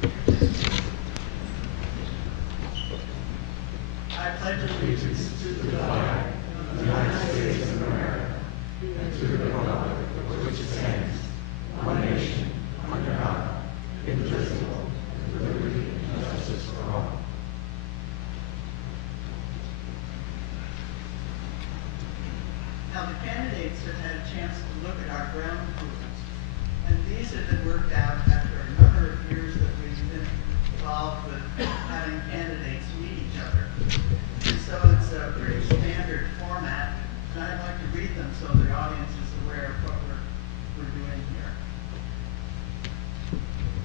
I pledge allegiance to the flag of the United States of America and to the republic for which it stands, one nation, under God, indivisible, with liberty and justice for all. Now the candidates have had a chance to look at our ground improvements, and these have been worked out after a number of years that we've been involved with having candidates meet each other. And so it's a pretty standard format, and I'd like to read them so the audience is aware of what we're doing here.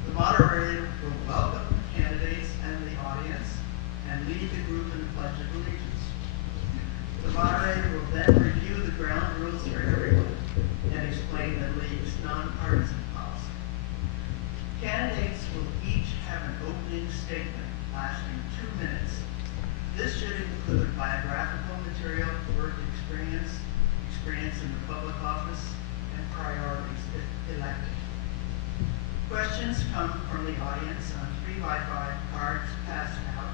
The moderator will welcome the candidates and the audience and lead the group in the Pledge of Allegiance. The moderator will then review the ground rules for everyone and explain the league's nonpartisan policy. Candidates will each have an opening statement lasting 2 minutes. This should include biographical material, work experience in the public office, and priorities if elected. Questions come from the audience on 3x5 cards passed out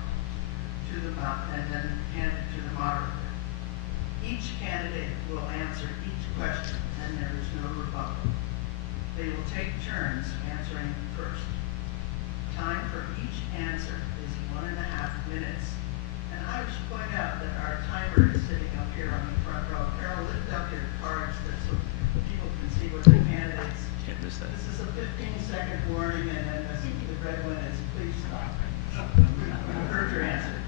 to the and then handed to the moderator. Each candidate will answer each question, and there is no rebuttal. They will take turns answering first. Time for each answer is 1.5 minutes. And I should point out that our timer is sitting up here on the front row. Carol, lift up your cards so people can see what the candidates. Can't miss that. This is a 15-second warning, and then the red one is please stop. We heard your answer.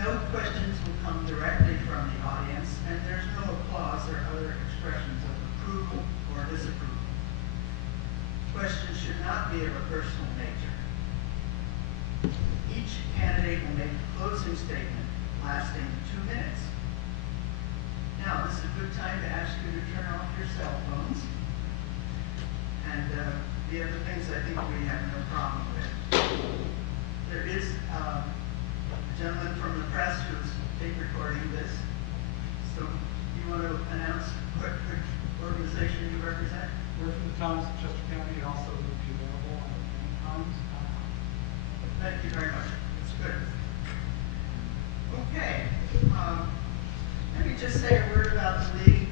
No questions will come directly from the audience, and there's no applause or other expressions of approval or disapproval. Questions should not be of a personal nature. Each candidate will make a closing statement lasting 2 minutes. Now, this is a good time to ask you to turn off your cell phones. And the other things I think we have no problem with. There is a gentleman from the press who's tape recording this. So you want to announce what organization you represent? We're from the Times of Chester County, and also will be available on KennettTwpCandidateForum. Thank you very much. That's good. Okay. Let me just say a word about the League.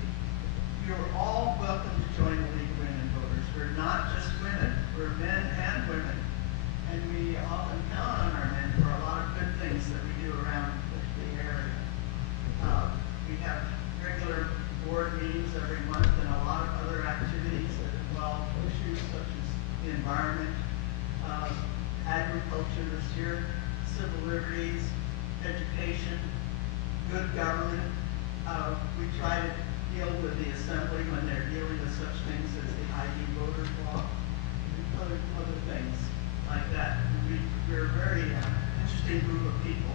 You're all welcome to join the League of Women Voters. We're not just women. We're men and women. And we often count on our men for a lot of good things that we do around the area. We have regular board meetings every month and a lot of other activities that involve issues such as the environment, agriculture this year, civil liberties, education, good government. We try to deal with the assembly when they're dealing with such things as the ID voters law and other things like that. We're a very interesting group of people.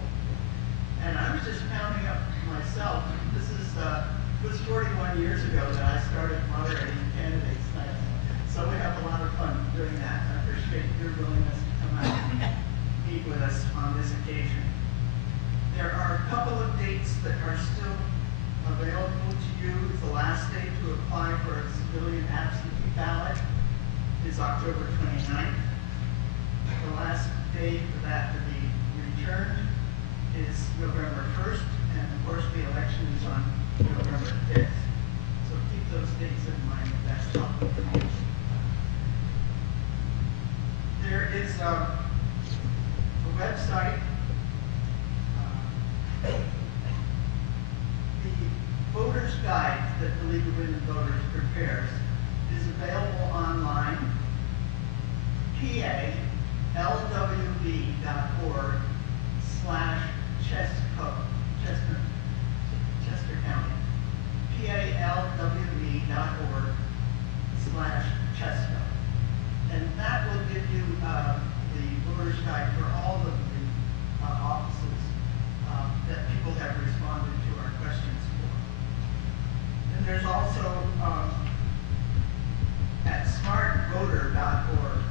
And I was just counting up myself. This is, it was 41 years ago that I started moderating candidates night. So we have a lot of fun doing that. I appreciate your willingness to come out and meet with us on this occasion. There are a couple of dates that are still available to you. The last day to apply for a civilian absentee ballot is October 29th. The last day for that to be returned is November 1st, and of course the election is on November 5th. So keep those dates in mind if that's helpful for you. There is a website. The voter's guide that the League of Women Voters prepares is available online. Chester County. PALWV.org/Chester. And that will give you the voter's guide for all of the offices that people have responded to our questions for. And there's also at smartvoter.org,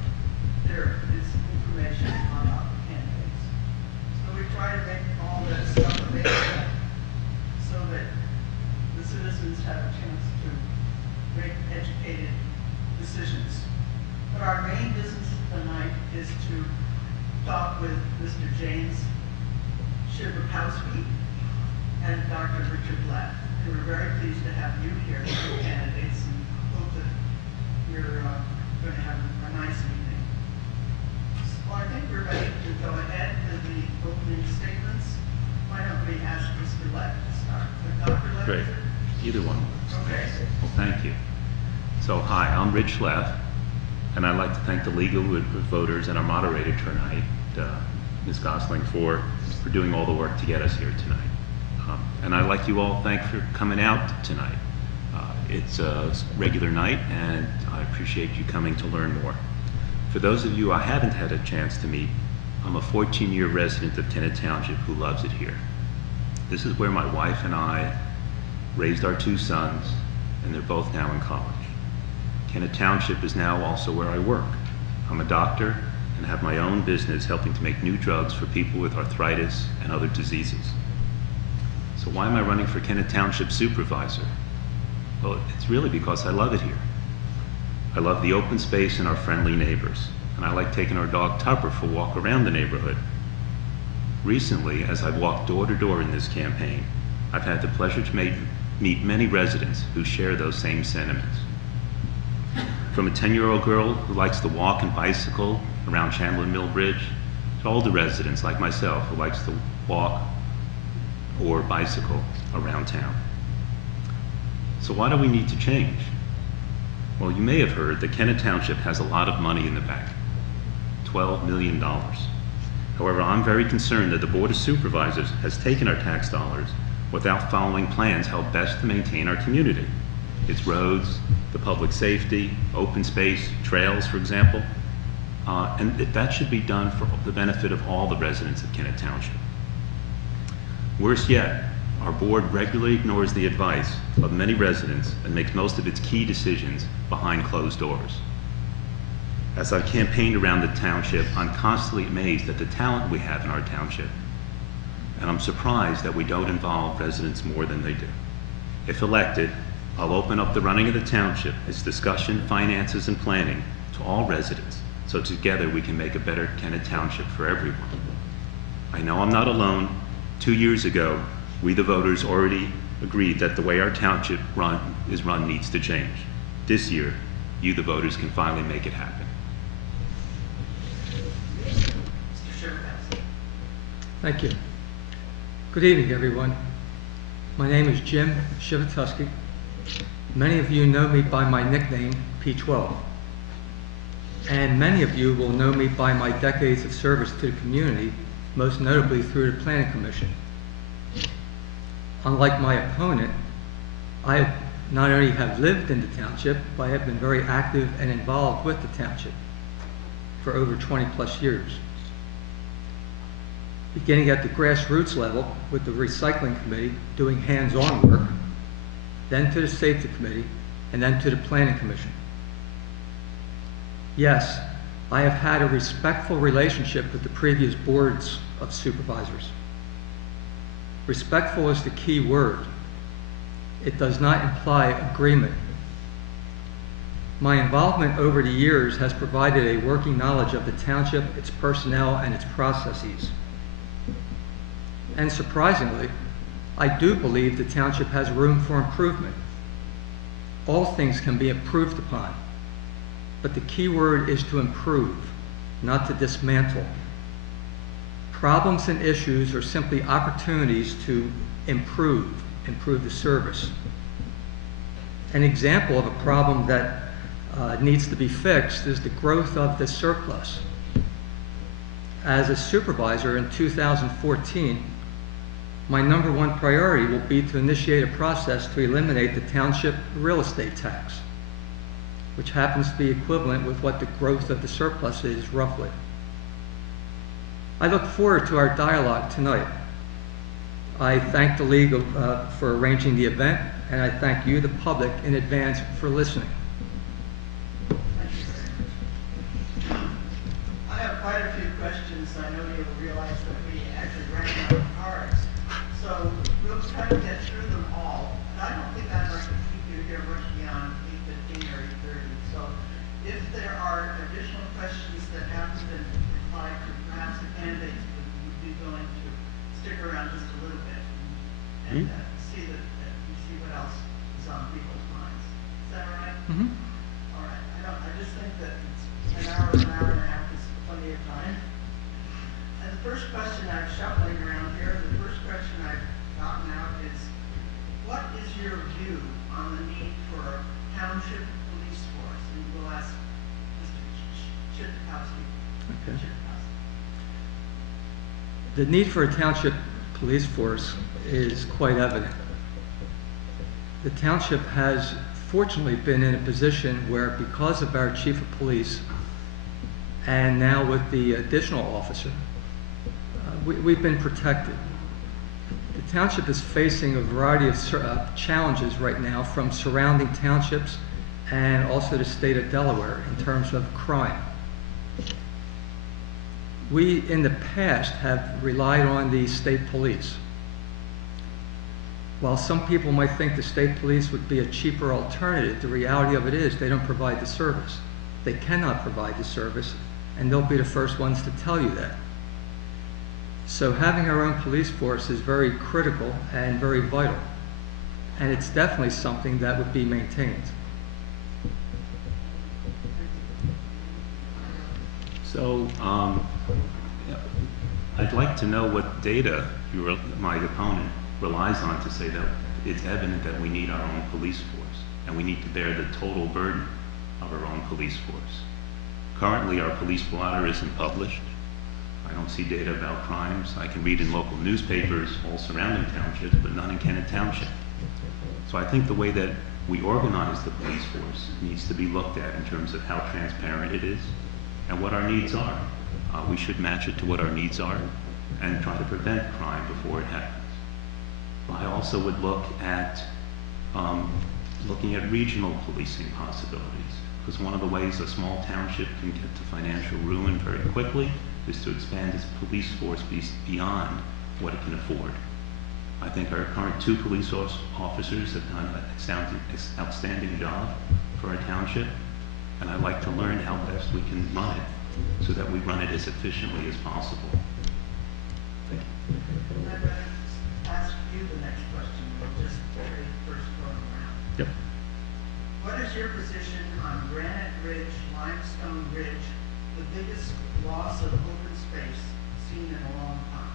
there is information about the candidates. So we try to make all that stuff available so that the citizens have a chance to make educated decisions. But our main business tonight is to talk with Mr. James Shibakowski and Dr. Richard Black. And we're very pleased to have you here, the two candidates, and hope that you're going to have a nice evening. Well, I think we're ready to go ahead with the opening statements. Why don't we ask Mr. Leck to start? Dr. Leck? Great. Either one. Okay. Well, thank you. So, hi, I'm Rich Leff, and I'd like to thank the legal voters and our moderator tonight, Ms. Gosling, for doing all the work to get us here tonight. And I'd like you all to thank for coming out tonight. It's a regular night, and I appreciate you coming to learn more. For those of you I haven't had a chance to meet, I'm a 14-year resident of Kennett Township who loves it here. This is where my wife and I raised our two sons, and they're both now in college. Kennett Township is now also where I work. I'm a doctor and have my own business helping to make new drugs for people with arthritis and other diseases. So why am I running for Kennett Township Supervisor? Well, it's really because I love it here. I love the open space and our friendly neighbors, and I like taking our dog Tupper for a walk around the neighborhood. Recently, as I've walked door to door in this campaign, I've had the pleasure to meet many residents who share those same sentiments. From a 10-year-old girl who likes to walk and bicycle around Chandler Mill Bridge, to older residents like myself who likes to walk or bicycle around town. So why do we need to change? Well, you may have heard that Kennett Township has a lot of money in the bank, $12 million. However, I'm very concerned that the Board of Supervisors has taken our tax dollars without following plans how best to maintain our community. Its roads, the public safety, open space, trails, for example. And that should be done for the benefit of all the residents of Kennett Township. Worse yet, our board regularly ignores the advice of many residents and makes most of its key decisions behind closed doors. As I've campaigned around the township, I'm constantly amazed at the talent we have in our township. And I'm surprised that we don't involve residents more than they do. If elected, I'll open up the running of the township, its discussion, finances, and planning to all residents, so together we can make a better Kennett Township for everyone. I know I'm not alone. 2 years ago, we the voters already agreed that the way our township is run needs to change. This year, you the voters can finally make it happen. Mr. Shibakowski. Thank you. Good evening, everyone. My name is Jim Shibakowski. Many of you know me by my nickname, P12. And many of you will know me by my decades of service to the community, most notably through the Planning Commission. Unlike my opponent, I not only have lived in the township, but I have been very active and involved with the township for over 20+ years. Beginning at the grassroots level with the Recycling Committee doing hands-on work, then to the Safety Committee, and then to the Planning Commission. Yes, I have had a respectful relationship with the previous boards of supervisors. Respectful is the key word. It does not imply agreement. My involvement over the years has provided a working knowledge of the township, its personnel, and its processes. And surprisingly, I do believe the township has room for improvement. All things can be improved upon, but the key word is to improve, not to dismantle. Problems and issues are simply opportunities to improve the service. An example of a problem that needs to be fixed is the growth of the surplus. As a supervisor in 2014, my #1 priority will be to initiate a process to eliminate the township real estate tax, which happens to be equivalent with what the growth of the surplus is roughly. I look forward to our dialogue tonight. I thank the League for arranging the event, and I thank you, the public, in advance for listening. I have quite a few questions. I know you'll realize that we actually ran out of cards. So we'll try to get through them all. But I don't think I'd like to keep you here much beyond 8:15 or 8:30. So if there are and see you see what else is on people's minds. Is that all right? Mhm. All right. I just think that an hour and a half is plenty of time. And the first question I'm shuffling around here, the first question I've gotten out is, what is your view on the need for a township police force? And we'll ask Mr. Chitkowski. Okay. The need for a township police force is quite evident. The township has fortunately been in a position where, because of our chief of police and now with the additional officer, we've been protected. The township is facing a variety of challenges right now from surrounding townships and also the state of Delaware in terms of crime. We, in the past, have relied on the state police. While some people might think the state police would be a cheaper alternative, the reality of it is they don't provide the service. They cannot provide the service, and they'll be the first ones to tell you that. So having our own police force is very critical and very vital, and it's definitely something that would be maintained. So, I'd like to know what data my opponent relies on to say that it's evident that we need our own police force, and we need to bear the total burden of our own police force. Currently, our police blotter isn't published. I don't see data about crimes. I can read in local newspapers all surrounding townships, but none in Kennet Township. So I think the way that we organize the police force needs to be looked at in terms of how transparent it is and what our needs are. We should match it to what our needs are and try to prevent crime before it happens. I also would look at looking at regional policing possibilities, because one of the ways a small township can get to financial ruin very quickly is to expand its police force beyond what it can afford. I think our current 2 police officers have done an outstanding job for our township, and I'd like to learn how best we can run it so that we run it as efficiently as possible. Thank you. I'd rather ask you the next question. We'll just trade first going around. Yep. What is your position on Granite Ridge, Limestone Ridge, the biggest loss of open space seen in a long time?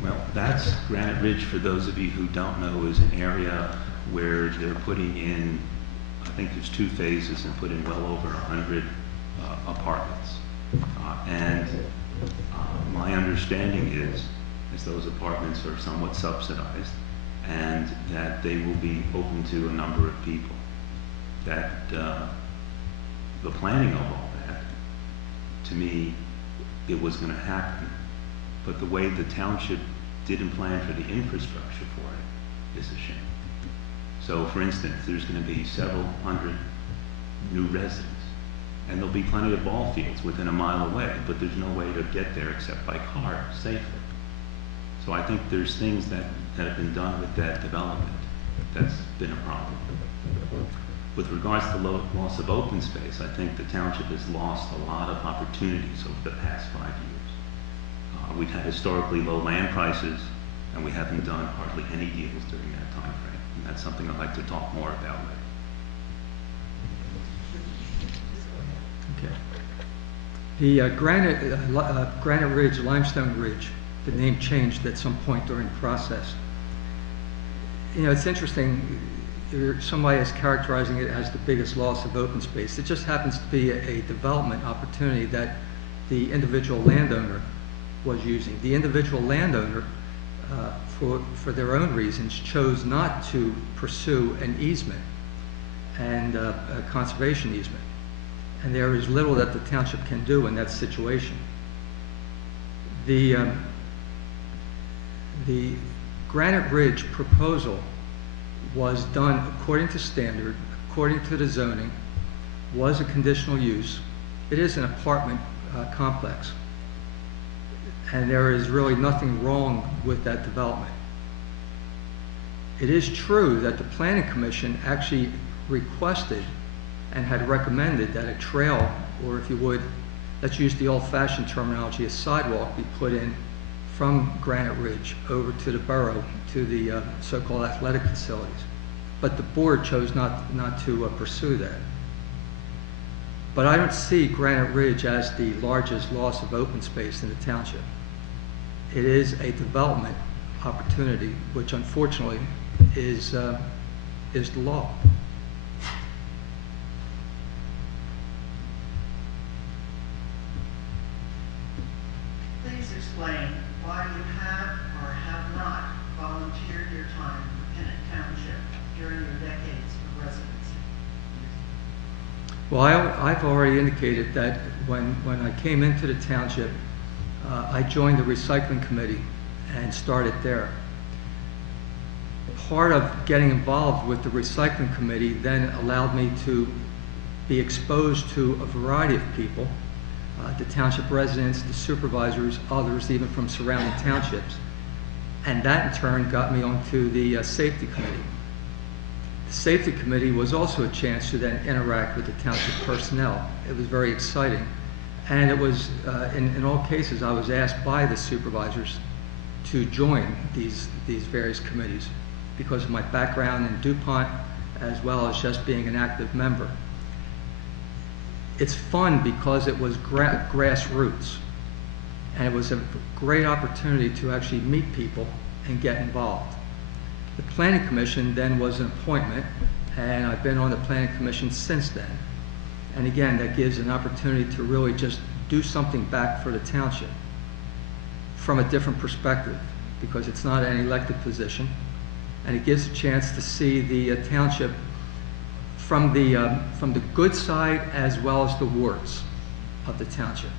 Well, that's Granite Ridge, for those of you who don't know, is an area where they're putting in, I think there's 2 phases, and put in well over 100 apartments. My understanding is those apartments are somewhat subsidized, and that they will be open to a number of people. That the planning of all that, to me, it was going to happen, but the way the township didn't plan for the infrastructure for it is a shame. So, for instance, there's going to be several hundred new residents, and there'll be plenty of ball fields within a mile away, but there's no way to get there except by car safely. So I think there's things that have been done with that development that's been a problem. With regards to loss of open space, I think the township has lost a lot of opportunities over the past 5 years. We've had historically low land prices, and we haven't done hardly any deals during that time frame. And that's something I'd like to talk more about later. Okay. The Granite Ridge, Limestone Ridge, the name changed at some point during the process. You know, it's interesting, somebody is characterizing it as the biggest loss of open space. It just happens to be a development opportunity that the individual landowner was using. The individual landowner, for their own reasons, chose not to pursue an easement and a conservation easement. And there is little that the township can do in that situation. The Granite Ridge proposal was done according to standard, according to the zoning, was a conditional use. It is an apartment complex, and there is really nothing wrong with that development. It is true that the Planning Commission actually requested and had recommended that a trail, or if you would, let's use the old-fashioned terminology, a sidewalk, be put in from Granite Ridge over to the borough, to the so-called athletic facilities. But the board chose not to pursue that. But I don't see Granite Ridge as the largest loss of open space in the township. It is a development opportunity, which unfortunately is the law. Please explain why you have or have not volunteered your time for Kennett Township during your decades of residency. Well, I've already indicated that when I came into the township, I joined the recycling committee and started there. Part of getting involved with the recycling committee then allowed me to be exposed to a variety of people, the township residents, the supervisors, others even from surrounding townships. And that in turn got me onto the safety committee. The safety committee was also a chance to then interact with the township personnel. It was very exciting. And it was, in all cases, I was asked by the supervisors to join these various committees because of my background in DuPont, as well as just being an active member. It's fun because it was grassroots, and it was a great opportunity to actually meet people and get involved. The Planning Commission then was an appointment, and I've been on the Planning Commission since then. And again, that gives an opportunity to really just do something back for the township from a different perspective, because it's not an elected position, and it gives a chance to see the township from the good side as well as the warts of the township.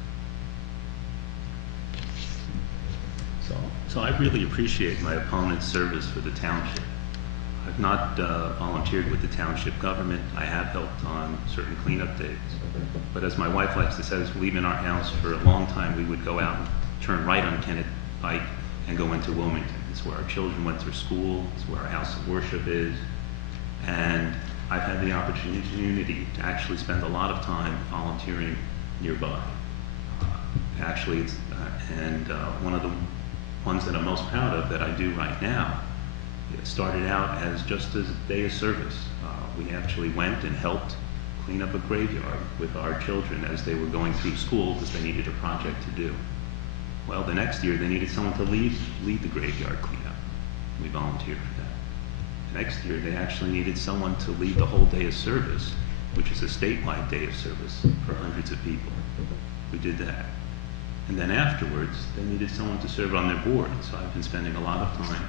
So I really appreciate my opponent's service for the township. I've not volunteered with the township government. I have helped on certain cleanup days. But as my wife likes to say, leaving our house for a long time, we would go out and turn right on Kennett Pike and go into Wilmington. It's where our children went to school. It's where our house of worship is. And I've had the opportunity to actually spend a lot of time volunteering nearby. Actually, it's, one of the ones that I'm most proud of that I do right now, it started out as just a day of service. We actually went and helped clean up a graveyard with our children as they were going through school because they needed a project to do. Well, the next year they needed someone to lead the graveyard cleanup. We volunteered for that. The next year they actually needed someone to lead the whole day of service, which is a statewide day of service for hundreds of people. We did that. And then afterwards, they needed someone to serve on their board. So I've been spending a lot of time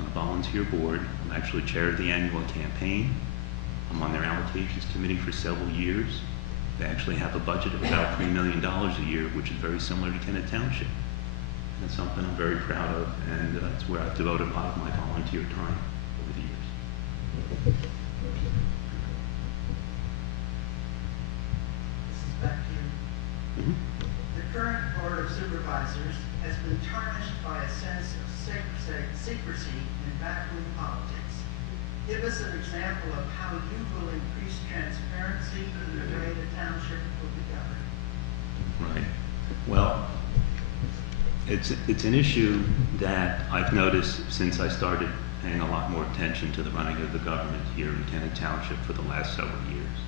on a volunteer board. I'm actually chair of the annual campaign. I'm on their allocations committee for several years. They actually have a budget of about $3 million a year, which is very similar to Kennett Township. And it's something I'm very proud of, and it's where I've devoted a lot of my volunteer time over the years. This is back to you. Mm-hmm. The current Board of Supervisors has been tarnished by a sense of secrecy and backroom politics. Give us an example of how you will increase transparency in the way the township will be governed. Right. Well, it's an issue that I've noticed since I started paying a lot more attention to the running of the government here in Kennett Township for the last several years.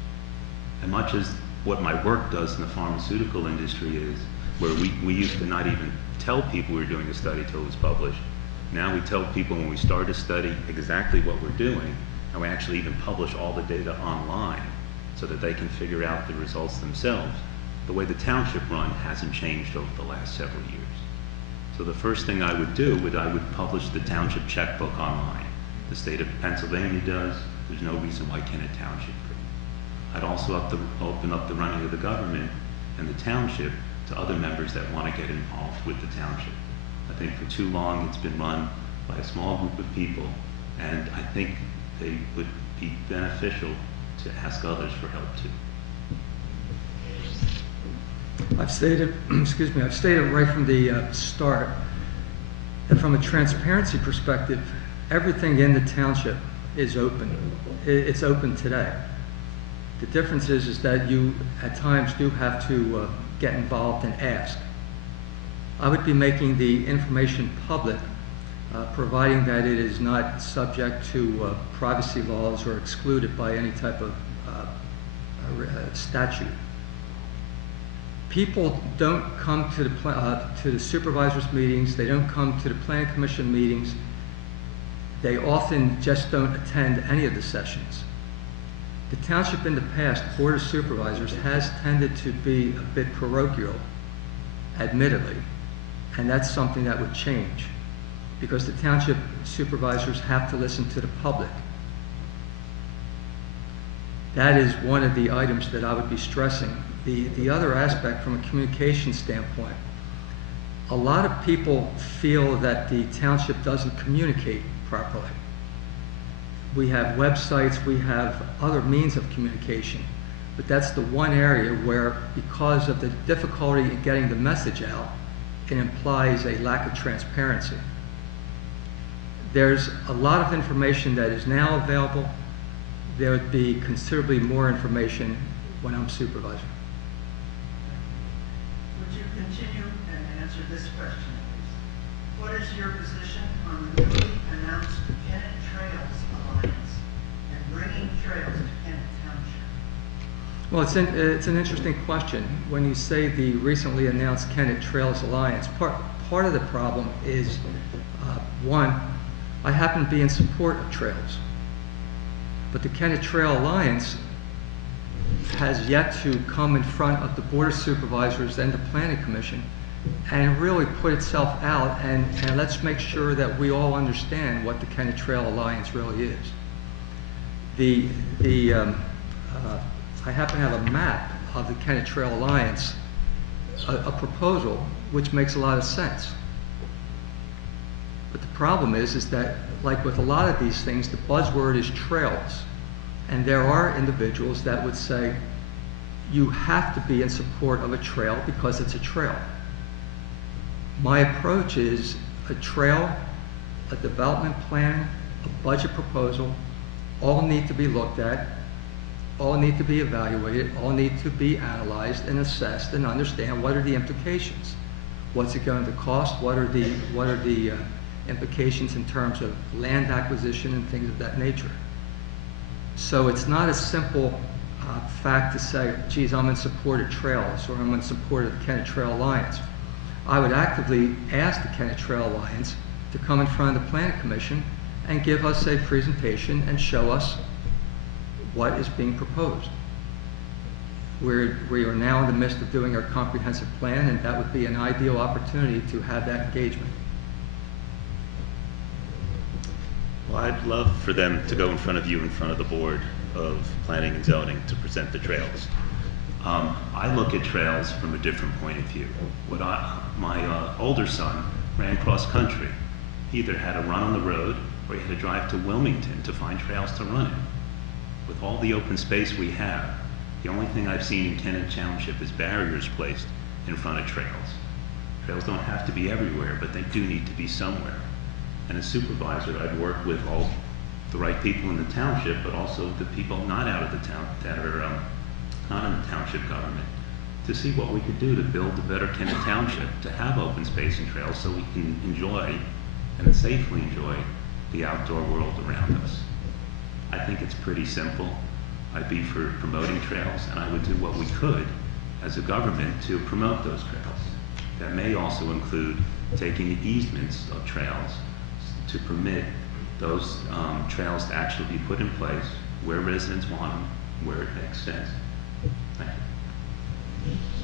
And much as what my work does in the pharmaceutical industry is, where we used to not even tell people we were doing a study till it was published. Now we tell people when we start a study exactly what we're doing, and we actually even publish all the data online so that they can figure out the results themselves. The way the township run hasn't changed over the last several years. So the first thing I would do I would publish the township checkbook online. The state of Pennsylvania does. There's no reason why Kennett Township couldn't. I'd also open up the running of the government and the township to other members that want to get involved with the township. I think for too long it's been run by a small group of people, and I think they would be beneficial to ask others for help too. I've stated, I've stated right from the start that from a transparency perspective, everything in the township is open. It's open today. The difference is that you at times do have to get involved and ask. I would be making the information public, providing that it is not subject to privacy laws or excluded by any type of statute. People don't come to the supervisors' meetings, they don't come to the planning commission meetings, they often just don't attend any of the sessions. The township in the past, Board of Supervisors, has tended to be a bit parochial, admittedly, and that's something that would change, because the township supervisors have to listen to the public. That is one of the items that I would be stressing. The other aspect from a communication standpoint, a lot of people feel that the township doesn't communicate properly. We have websites, we have other means of communication, but that's the one area where, because of the difficulty in getting the message out, it implies a lack of transparency. There's a lot of information that is now available. There would be considerably more information when I'm supervisor. Would you continue and answer this question, please? What is your position on the newly announced Kennett Trails Alliance and bringing trails to Kennett Township? Well, it's an interesting question. When you say the recently announced Kennett Trails Alliance, part of the problem is, one, I happen to be in support of trails. But the Kennett Trail Alliance has yet to come in front of the Board of Supervisors and the Planning Commission and really put itself out, and let's make sure that we all understand what the Kennett Trail Alliance really is. I happen to have a map of the Kennett Trail Alliance, a proposal which makes a lot of sense. But the problem is that, like with a lot of these things, the buzzword is trails. And there are individuals that would say, you have to be in support of a trail because it's a trail. My approach is a trail, a development plan, a budget proposal, all need to be looked at, all need to be evaluated, all need to be analyzed and assessed and understand what are the implications. What's it going to cost? What are the implications in terms of land acquisition and things of that nature? So it's not a simple fact to say, geez, I'm in support of trails or I'm in support of the Kennett Trail Alliance. I would actively ask the Kennett Trail Alliance to come in front of the Planning Commission and give us a presentation and show us what is being proposed. We are now in the midst of doing our comprehensive plan, and that would be an ideal opportunity to have that engagement. Well, I'd love for them to go in front of you, in front of the Board of Planning and Zoning, to present the trails. I look at trails from a different point of view. My older son ran cross country. He either had to run on the road or he had to drive to Wilmington to find trails to run in. With all the open space we have, the only thing I've seen in Kennett Township is barriers placed in front of trails. Trails don't have to be everywhere, but they do need to be somewhere. And as supervisor, I'd work with all the right people in the township, but also the people not out of the town, that are not in the township government, to see what we could do to build a better Kennett Township, to have open space and trails so we can enjoy and safely enjoy the outdoor world around us. I think it's pretty simple. I'd be for promoting trails, and I would do what we could as a government to promote those trails. That may also include taking easements of trails to permit those trails to actually be put in place where residents want them, where it makes sense. Thank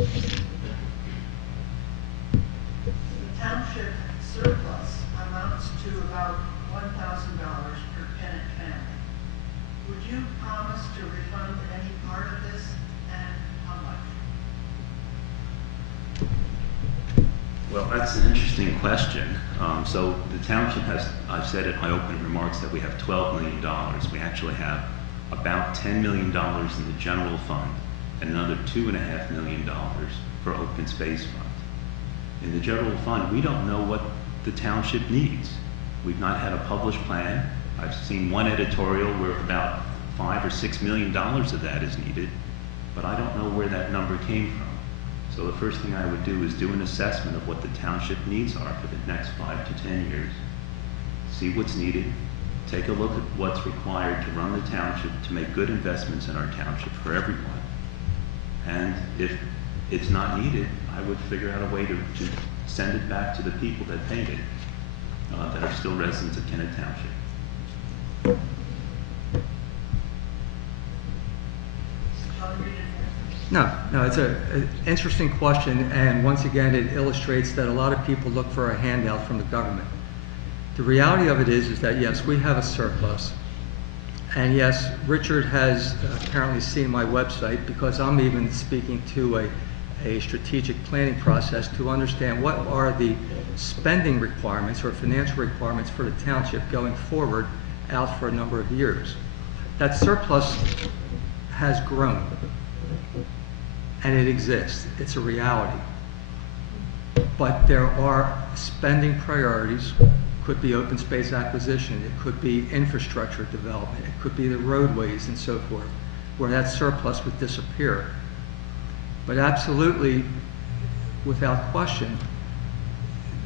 you. The township surplus amounts to about $1,000 per Kennett family. Would you promise to refund any part of this, and how much? Well, that's an interesting question. So the township has, I've said in my opening remarks that we have $12 million. We actually have about $10 million in the general fund and another $2.5 million for open space fund. In the general fund, we don't know what the township needs. We've not had a published plan. I've seen one editorial where about $5 or $6 million of that is needed, but I don't know where that number came from. So the first thing I would do is do an assessment of what the township needs are for the next 5 to 10 years, see what's needed, take a look at what's required to run the township, to make good investments in our township for everyone. And if it's not needed, I would figure out a way to send it back to the people that paid it, that are still residents of Kennett Township. No, it's an interesting question, and once again, it illustrates that a lot of people look for a handout from the government. The reality of it is that yes, we have a surplus, and yes, Richard has apparently seen my website, because I'm even speaking to a strategic planning process to understand what are the spending requirements or financial requirements for the township going forward out for a number of years. That surplus has grown, and it exists. It's a reality. But there are spending priorities. Could be open space acquisition, it could be infrastructure development, it could be the roadways and so forth, where that surplus would disappear. But absolutely, without question,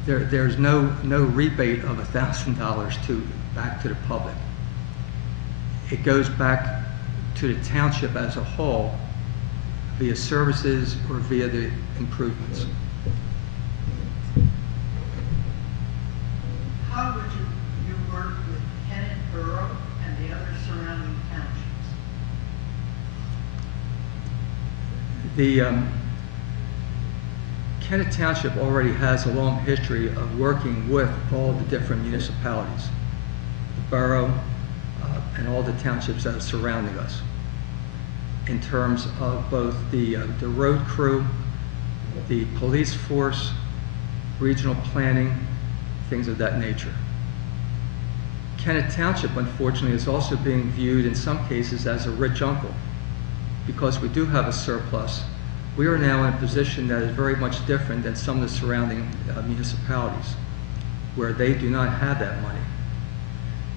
there's no rebate of $1,000 back to the public. It goes back to the township as a whole via services or via the improvements. How would you work with Kennett Borough and the other surrounding townships? The Kennett Township already has a long history of working with all the different municipalities, the borough, and all the townships that are surrounding us, in terms of both the road crew, the police force, regional planning, things of that nature. Kennett Township, unfortunately, is also being viewed in some cases as a rich uncle. Because we do have a surplus, we are now in a position that is very much different than some of the surrounding municipalities, where they do not have that money.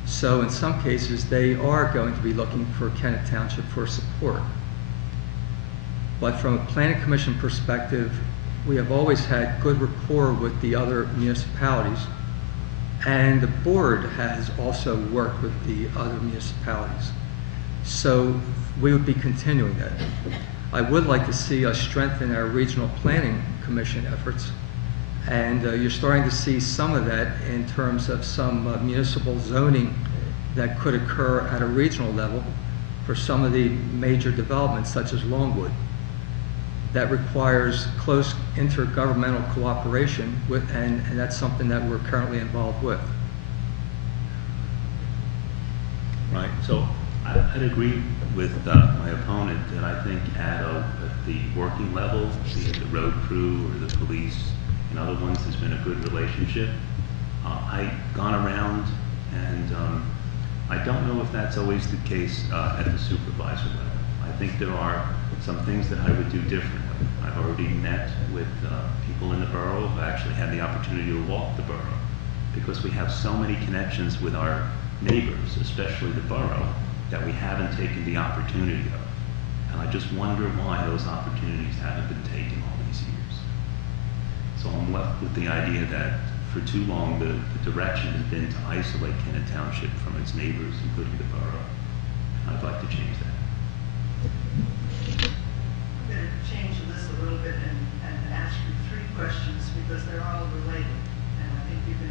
So in some cases, they are going to be looking for Kennett Township for support. But from a planning commission perspective, we have always had good rapport with the other municipalities, and the board has also worked with the other municipalities. So we would be continuing that. I would like to see us strengthen our regional planning commission efforts, and you're starting to see some of that in terms of some municipal zoning that could occur at a regional level for some of the major developments such as Longwood. That requires close intergovernmental cooperation with, and that's something that we're currently involved with. Right, so I'd agree with my opponent that I think at the working level, be it the road crew or the police and other ones, there's been a good relationship. I've gone around, and I don't know if that's always the case at the supervisor level. I think there are some things that I would do differently. I've already met with people in the borough who actually had the opportunity to walk the borough, because we have so many connections with our neighbors, especially the borough, that we haven't taken the opportunity of. And I just wonder why those opportunities haven't been taken all these years. So I'm left with the idea that for too long the direction has been to isolate Kennett Township from its neighbors, including the borough. And I'd like to change that. I'm going to change this a little bit and ask you 3 questions, because they're all related, and I think you can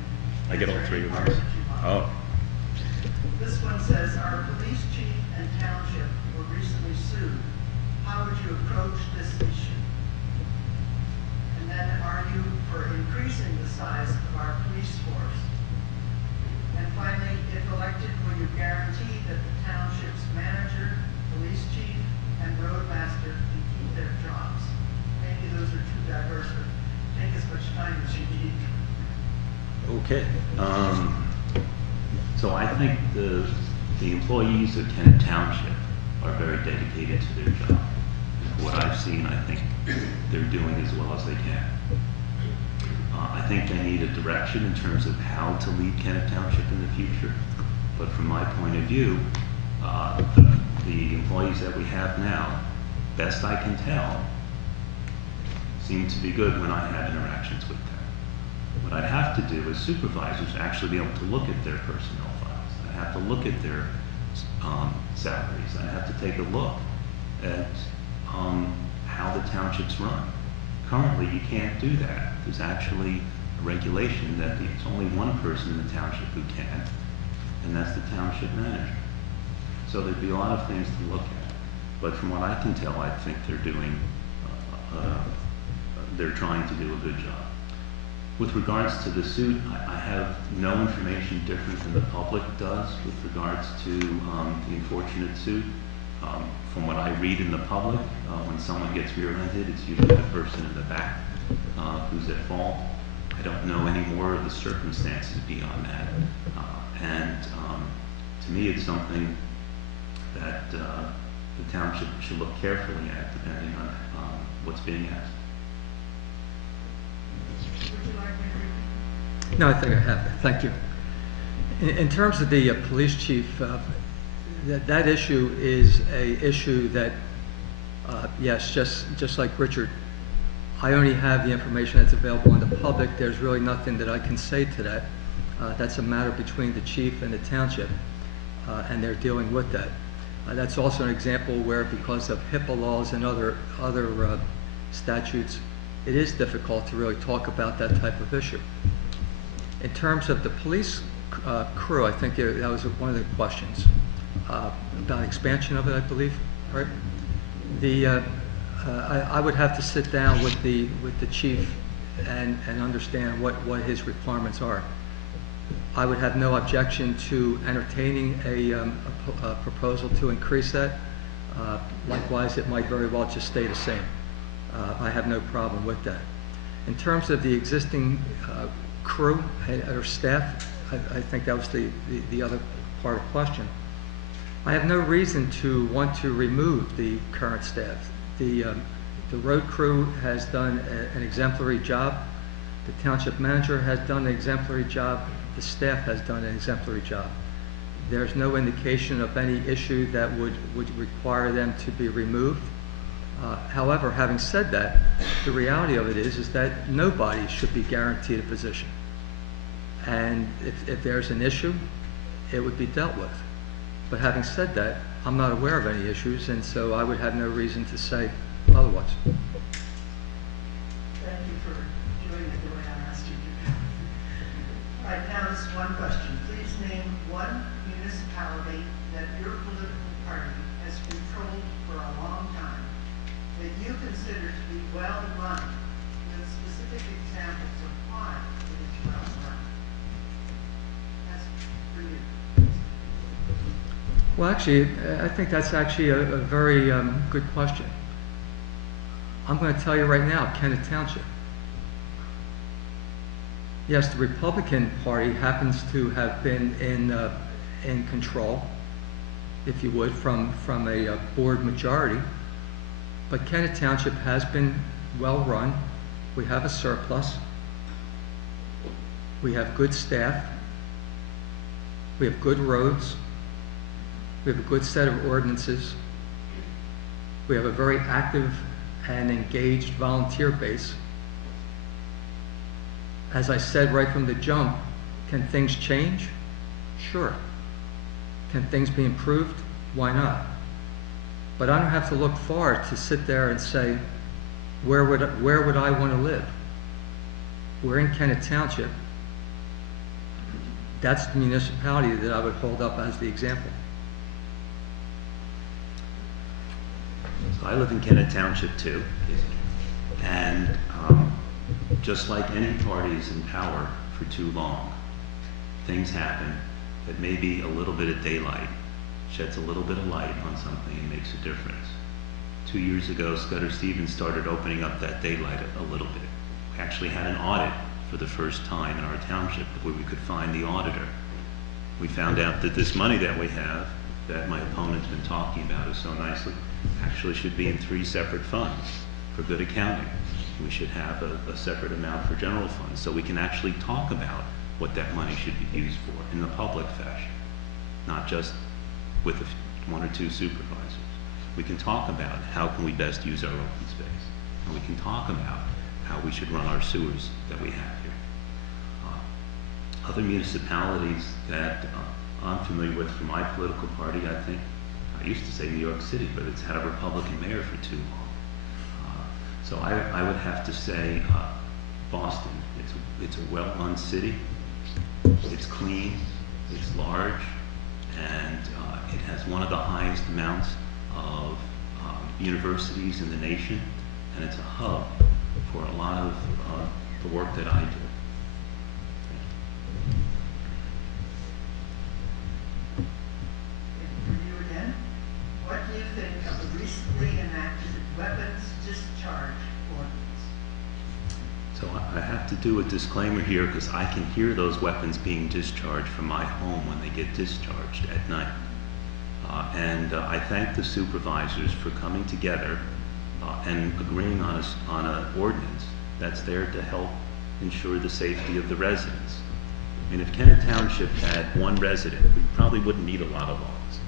I get all answer 3 any of part those? that you want. Oh. This one says, our police chief and township were recently sued. How would you approach this issue? And then, are you for increasing the size of our police force? And finally, if elected, will you guarantee that the township's manager, police chief, and roadmaster can keep their jobs? Maybe those are too diverse, but take as much time as you need. Okay. So I think the employees of Kennett Township are very dedicated to their job. And what I've seen, I think they're doing as well as they can. I think they need a direction in terms of how to lead Kennett Township in the future. But from my point of view, the employees that we have now, best I can tell, seemed to be good when I had interactions with them. What I'd have to do as supervisors is actually be able to look at their personnel files. I have to look at their salaries. I have to take a look at how the townships run. Currently, you can't do that. There's actually a regulation that it's only one person in the township who can, and that's the township manager. So there'd be a lot of things to look at. But from what I can tell, I think they're doing, they're trying to do a good job. With regards to the suit, I have no information different than the public does with regards to the unfortunate suit. From what I read in the public, when someone gets rear-ended, it's usually the person in the back who's at fault. I don't know any more of the circumstances beyond that. And to me, it's something that the township should look carefully at, depending on what's being asked. Would you like me to repeat? No, I think I have. Thank you. In terms of the police chief, that issue is a issue that, yes, just like Richard, I only have the information that's available in the public. There's really nothing that I can say to that. That's a matter between the chief and the township, and they're dealing with that. That's also an example where, because of HIPAA laws and other statutes, it is difficult to really talk about that type of issue. In terms of the police crew, I think that was one of the questions about expansion of it, I believe, right? I would have to sit down with the chief and understand what his requirements are. I would have no objection to entertaining a proposal to increase that. Likewise, it might very well just stay the same. I have no problem with that. In terms of the existing crew or staff, I think that was the other part of the question. I have no reason to want to remove the current staff. The road crew has done an exemplary job. The township manager has done an exemplary job. The staff has done an exemplary job. There's no indication of any issue that would require them to be removed. However, having said that, the reality of it is that nobody should be guaranteed a position. And if there's an issue, it would be dealt with. But having said that, I'm not aware of any issues, and so I would have no reason to say otherwise. Thank you for doing it the way I asked you to. All right, now this one question. Please name one municipality that your political party has controlled for a long time that you consider to be well run, with specific examples of why it is well run. That's for you. Well, actually, I think that's actually a very good question. I'm going to tell you right now, Kennett Township. Yes, the Republican Party happens to have been in control, if you would, from a board majority. But Kennett Township has been well run. We have a surplus. We have good staff. We have good roads. We have a good set of ordinances. We have a very active and engaged volunteer base. As I said right from the jump, can things change? Sure. Can things be improved? Why not? But I don't have to look far to sit there and say, where would I want to live? We're in Kennett Township. That's the municipality that I would hold up as the example. So I live in Kennett Township too, and just like any parties in power for too long, things happen that maybe a little bit of daylight sheds a little bit of light on something and makes a difference. 2 years ago, Scudder Stevens started opening up that daylight a little bit. We actually had an audit for the first time in our township where we could find the auditor. We found out that this money that we have, that my opponent's been talking about so nicely, actually should be in 3 separate funds for good accounting. We should have a separate amount for general funds so we can actually talk about what that money should be used for in the public fashion, not just with 1 or 2 supervisors. We can talk about how can we best use our open space, and we can talk about how we should run our sewers that we have here. Other municipalities that I'm familiar with from my political party, I think, I used to say New York City, but it's had a Republican mayor for too long. So I would have to say Boston. It's a well-run city. It's clean, it's large, and it has one of the highest amounts of universities in the nation, and it's a hub for a lot of the work that I do. For you again, what do you think of the recently enacted weapons discharge ordinance? So I have to do a disclaimer here because I can hear those weapons being discharged from my home when they get discharged at night. And I thank the supervisors for coming together and agreeing on an ordinance that's there to help ensure the safety of the residents. I mean, if Kennett Township had one resident, we probably wouldn't need a lot of laws.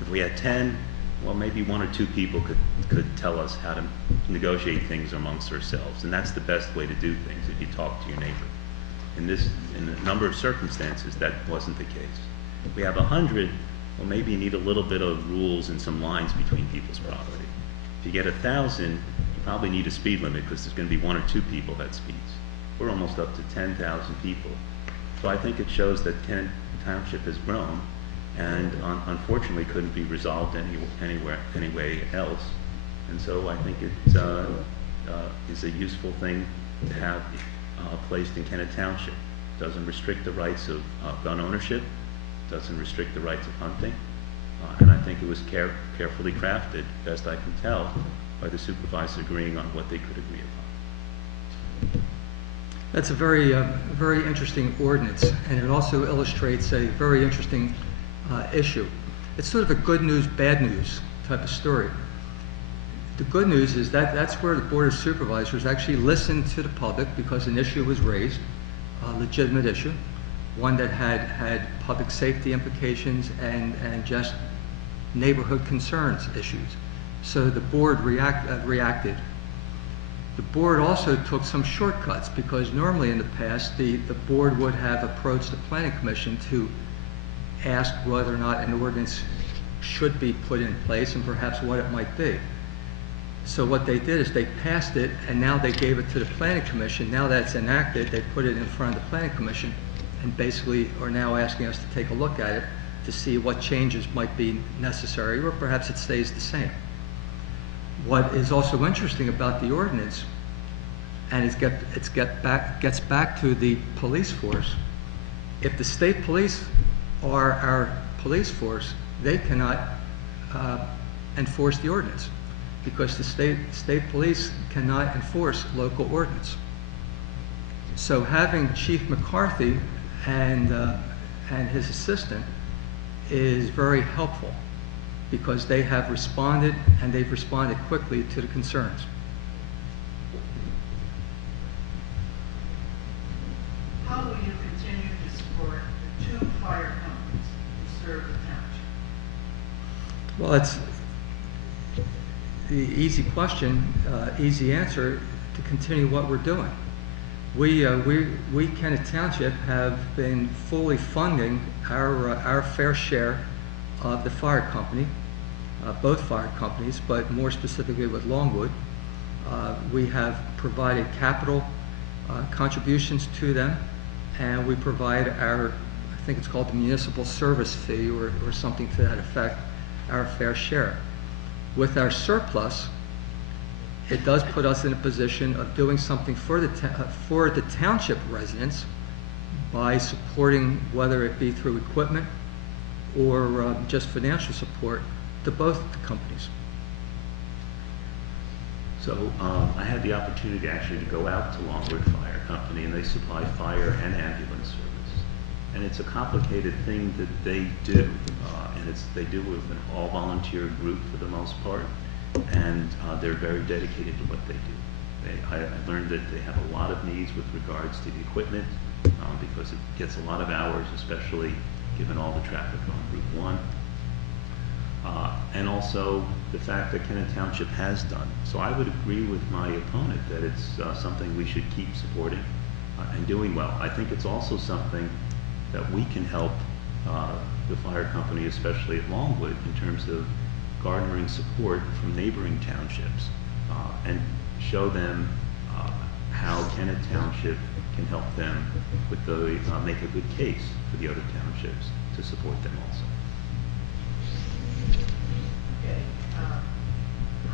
If we had 10, well, maybe 1 or 2 people could tell us how to negotiate things amongst ourselves, and that's the best way to do things, if you talk to your neighbor. In a number of circumstances, that wasn't the case. If we have 100, well, maybe you need a little bit of rules and some lines between people's property. If you get 1,000, you probably need a speed limit because there's going to be 1 or 2 people that speeds. We're almost up to 10,000 people. So I think it shows that Kennett Township has grown, and unfortunately couldn't be resolved any way else. And so I think it is a useful thing to have placed in Kennett Township. It doesn't restrict the rights of gun ownership, doesn't restrict the rights of hunting, and I think it was carefully crafted, best I can tell, by the supervisors agreeing on what they could agree upon. That's a very, very interesting ordinance, and it also illustrates a very interesting issue. It's sort of a good news, bad news type of story. The good news is that that's where the Board of Supervisors actually listened to the public because an issue was raised, a legitimate issue, one that had public safety implications and just neighborhood concerns issues. So the board reacted. The board also took some shortcuts because normally in the past the board would have approached the Planning Commission to ask whether or not an ordinance should be put in place and perhaps what it might be. So what they did is they passed it and now they gave it to the Planning Commission. Now that's enacted, they put it in front of the Planning Commission and basically are now asking us to take a look at it to see what changes might be necessary or perhaps it stays the same. What is also interesting about the ordinance, and it gets back to the police force, if the state police are our police force, they cannot enforce the ordinance because the state police cannot enforce local ordinance. So having Chief McCarthy and his assistant is very helpful because they have responded and they've responded quickly to the concerns. How will you continue to support the 2 fire companies who serve the township? Well, it's the easy question, easy answer to continue what we're doing. We Kennett Township have been fully funding our fair share of the fire company, both fire companies, but more specifically with Longwood. We have provided capital contributions to them, and we provide our, I think it's called the municipal service fee or something to that effect, our fair share. With our surplus, it does put us in a position of doing something for the township residents by supporting, whether it be through equipment or just financial support to both the companies. So I had the opportunity actually to go out to Longwood Fire Company, and they supply fire and ambulance service. And it's a complicated thing that they do, and they do with an all-volunteer group for the most part, and they're very dedicated to what they do. I learned that they have a lot of needs with regards to the equipment because it gets a lot of hours, especially given all the traffic on Route 1. and also the fact that Kennett Township has done. So I would agree with my opponent that it's something we should keep supporting and doing well. I think it's also something that we can help the fire company, especially at Longwood, in terms of garnering support from neighboring townships and show them how Kennett Township can help them with the, make a good case for the other townships to support them also. Okay,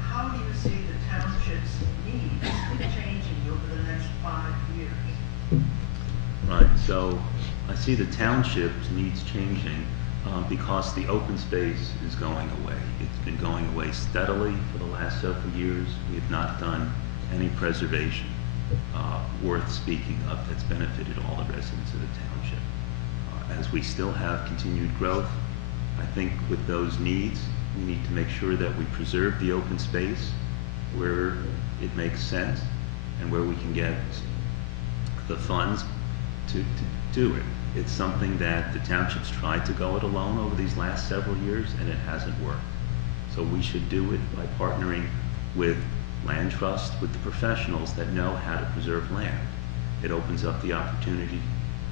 how do you see the township's needs changing over the next 5 years? Right, so I see the township's needs changing because the open space is going away. It's been going away steadily for the last several years. We have not done any preservation worth speaking of that's benefited all the residents of the township. As we still have continued growth, I think with those needs, we need to make sure that we preserve the open space where it makes sense and where we can get the funds to do it. It's something that the township's tried to go it alone over these last several years, and it hasn't worked. So we should do it by partnering with land trust, with the professionals that know how to preserve land. It opens up the opportunity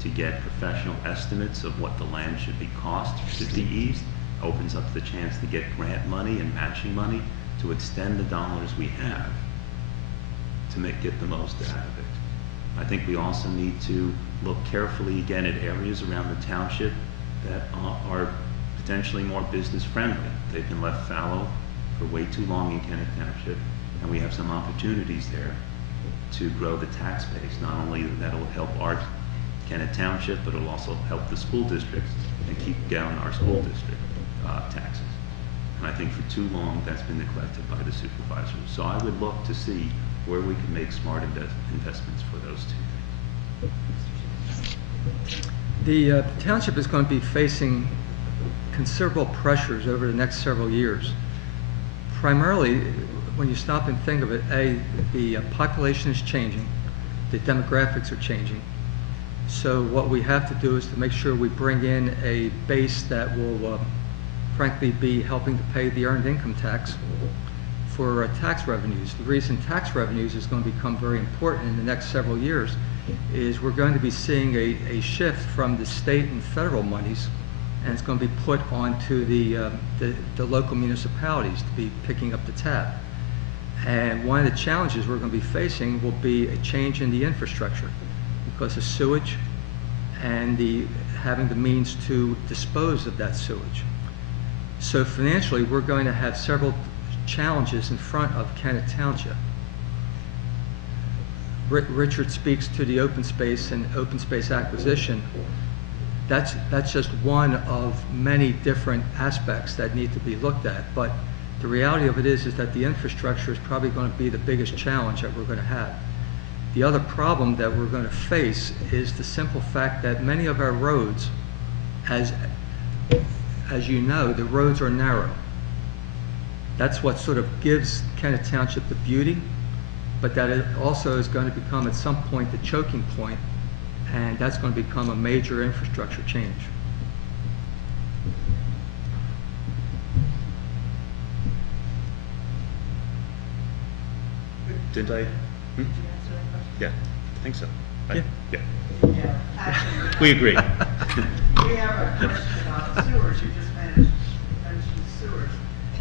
to get professional estimates of what the land should be cost to be eased, opens up the chance to get grant money and matching money to extend the dollars we have to get the most out of it. I think we also need to look carefully again at areas around the township that are potentially more business friendly. They've been left fallow for way too long in Kennett Township, and we have some opportunities there to grow the tax base. Not only that will help our Kennett Township, but it'll also help the school districts and keep down our school district taxes. And I think for too long that's been neglected by the supervisors. So I would look to see where we can make smart investments for those two things. The township is going to be facing considerable pressures over the next several years. Primarily, when you stop and think of it, the population is changing, the demographics are changing. So what we have to do is to make sure we bring in a base that will frankly be helping to pay the earned income tax for tax revenues. The reason tax revenues is going to become very important in the next several years is we're going to be seeing a shift from the state and federal monies, and it's going to be put onto the local municipalities to be picking up the tab. And one of the challenges we're going to be facing will be a change in the infrastructure because of sewage and having the means to dispose of that sewage. So financially, we're going to have several challenges in front of Kennett Township. Richard speaks to the open space and open space acquisition. That's just one of many different aspects that need to be looked at. But the reality of it is that the infrastructure is probably going to be the biggest challenge that we're going to have. The other problem that we're going to face is the simple fact that many of our roads, as you know, the roads are narrow. That's what sort of gives Kennett Township the beauty, but that it also is going to become at some point the choking point, and that's going to become a major infrastructure change. Did I? Did you answer that question? Yeah, I think so. Yeah. Yeah. Yeah, actually, We agree. we have a question about sewers. You just mentioned sewers.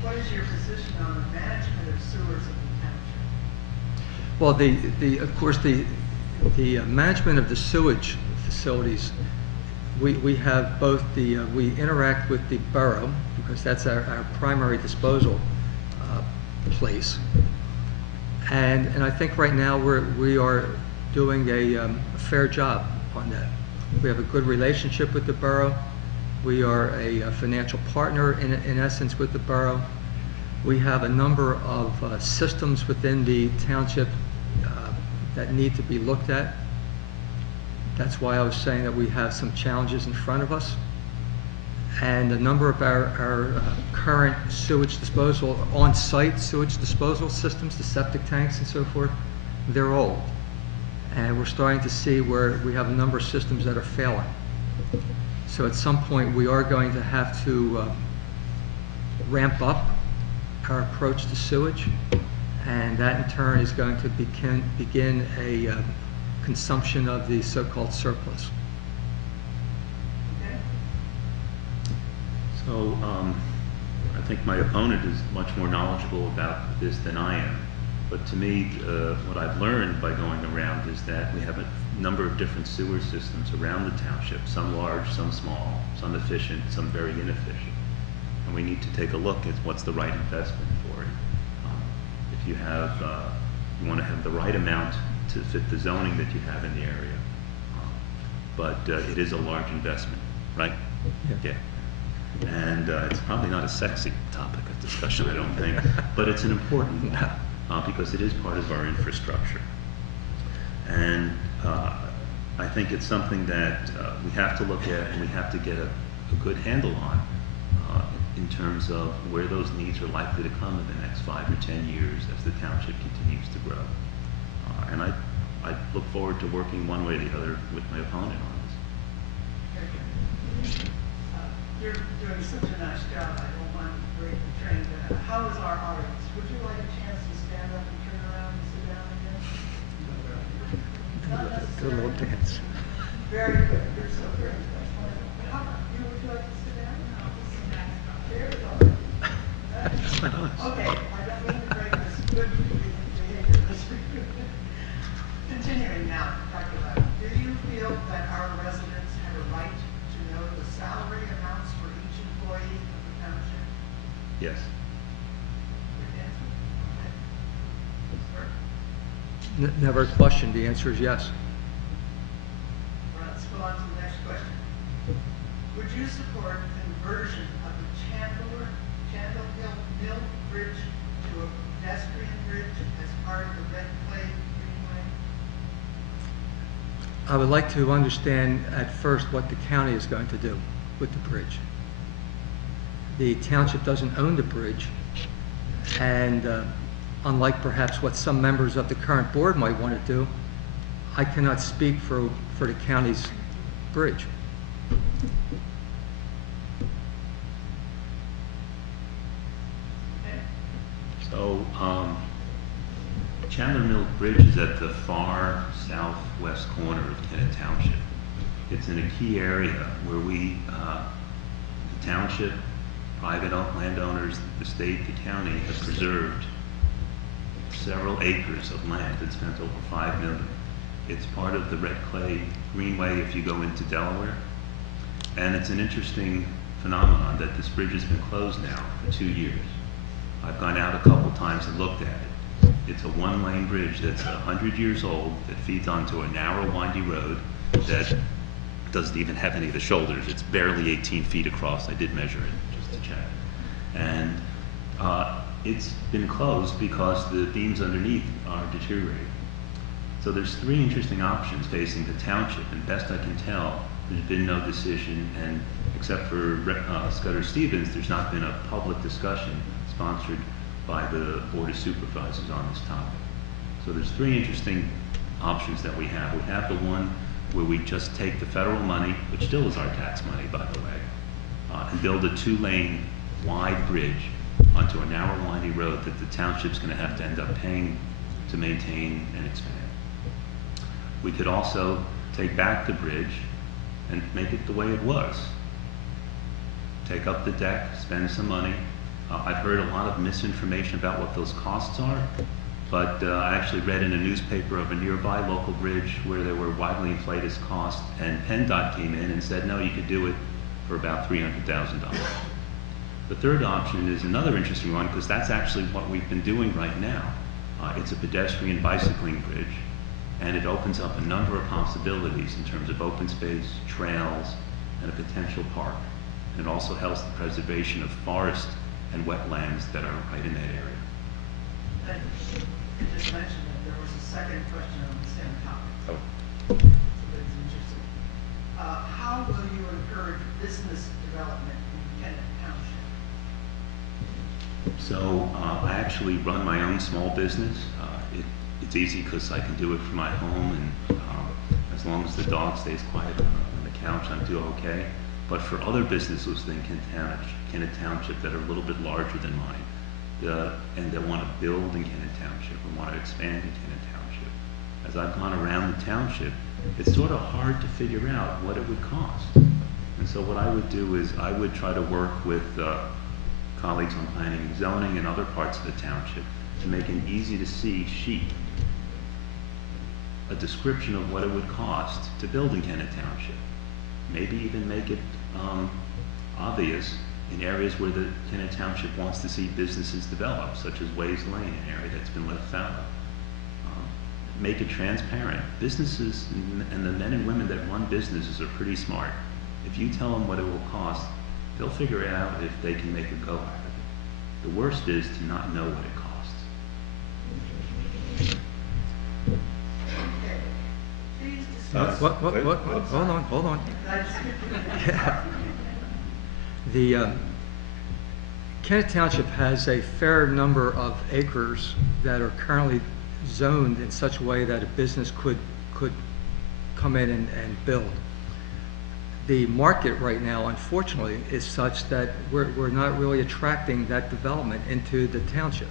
What is your position on the management of sewers in the township? Well, of course, the management of the sewage facilities, we have both we interact with the borough because that's our primary disposal place, and I think right now we are doing a fair job on that. We have a good relationship with the borough. We are a financial partner in essence with the borough. We have a number of systems within the township that need to be looked at. That's why I was saying that we have some challenges in front of us. And a number of our current sewage disposal, on-site sewage disposal systems, the septic tanks and so forth, they're old. And we're starting to see where we have a number of systems that are failing. So at some point we are going to have to ramp up our approach to sewage, and that in turn is going to begin a consumption of the so-called surplus. Okay? So, I think my opponent is much more knowledgeable about this than I am. But to me, what I've learned by going around is that we have a number of different sewer systems around the township, some large, some small, some efficient, some very inefficient. And we need to take a look at what's the right investment for it. If you have, you want to have the right amount to fit the zoning that you have in the area. But it is a large investment, right? Yeah. And it's probably not a sexy topic of discussion, I don't think, but it's an important one because it is part of our infrastructure. And I think it's something that we have to look at and we have to get a good handle on in terms of where those needs are likely to come in the next 5 or 10 years as the township continues to grow. And I look forward to working one way or the other with my opponent on this. You're doing such a nice job, I don't want to break the train, but how is our audience? Would you like a chance to stand up and turn around and sit down again? Not Do a little necessarily. dance. Very good, you're so great, that's wonderful. How about you, would you like to sit down? There we go. Okay, I don't mean to break this good behavior. Continuing now, Dr. Levin, do you feel that our residents have a right to know the salary amounts for each employee of the township? Yes. Good answer. Okay. Sir? Never questioned. The answer is yes. Well, let's go on to the next question. Would you support conversion of the Chandler Hill Mill Bridge to a pedestrian bridge as part of the Red Clay Greenway? I would like to understand at first what the county is going to do with the bridge. The township doesn't own the bridge, and unlike perhaps what some members of the current board might want to do, I cannot speak for the county's bridge. Okay. So, Chandler Mill Bridge is at the far southwest corner of Kennett Township. It's in a key area where we, the township, private landowners, the state, the county, have preserved several acres of land and spent over $5 million. It's part of the Red Clay Greenway if you go into Delaware. And it's an interesting phenomenon that this bridge has been closed now for 2 years. I've gone out a couple times and looked at it. It's a one-lane bridge that's 100 years old that feeds onto a narrow, windy road that doesn't even have any of the shoulders. It's barely 18 feet across. I did measure it just to check. And it's been closed because the beams underneath are deteriorating. So there's 3 interesting options facing the township, and best I can tell, there's been no decision, and except for Scudder Stevens, there's not been a public discussion sponsored by the Board of Supervisors on this topic. So there's 3 interesting options that we have. We have the one where we just take the federal money, which still is our tax money, by the way, and build a 2-lane wide bridge onto a narrow, windy road that the township's going to have to end up paying to maintain and expand. We could also take back the bridge and make it the way it was. Take up the deck, spend some money. I've heard a lot of misinformation about what those costs are, but I actually read in a newspaper of a nearby local bridge where there were widely inflated costs, and PennDOT came in and said, no, you could do it for about $300,000. The third option is another interesting one because that's actually what we've been doing right now. It's a pedestrian bicycling bridge, and it opens up a number of possibilities in terms of open space, trails, and a potential park. And it also helps the preservation of forest and wetlands that are right in that area. Thank you. You just mentioned that there was a second question on the same topic. Oh. So that's interesting. How will you encourage business development in Kennett Township? So I actually run my own small business. It's easy because I can do it from my home, and as long as the dog stays quiet on the couch, I'm doing okay. But for other businesses within Kennett Township that are a little bit larger than mine, and that want to build in Kennett Township and want to expand in Kennett Township, as I've gone around the township, it's sort of hard to figure out what it would cost. And so what I would do is I would try to work with colleagues on planning and zoning and other parts of the township to make an easy to see sheet, a description of what it would cost to build in Kennett Township. Maybe even make it obvious in areas where the Kennett Township wants to see businesses develop, such as Ways Lane, an area that's been left fallow. Make it transparent. Businesses and the men and women that run businesses are pretty smart. If you tell them what it will cost, they'll figure out if they can make a go out of it. The worst is to not know what it costs. Okay. Please discuss. Hold on. I skipped it. Yeah. The Kennett Township has a fair number of acres that are currently zoned in such a way that a business could come in and build. The market right now, unfortunately, is such that we're not really attracting that development into the township.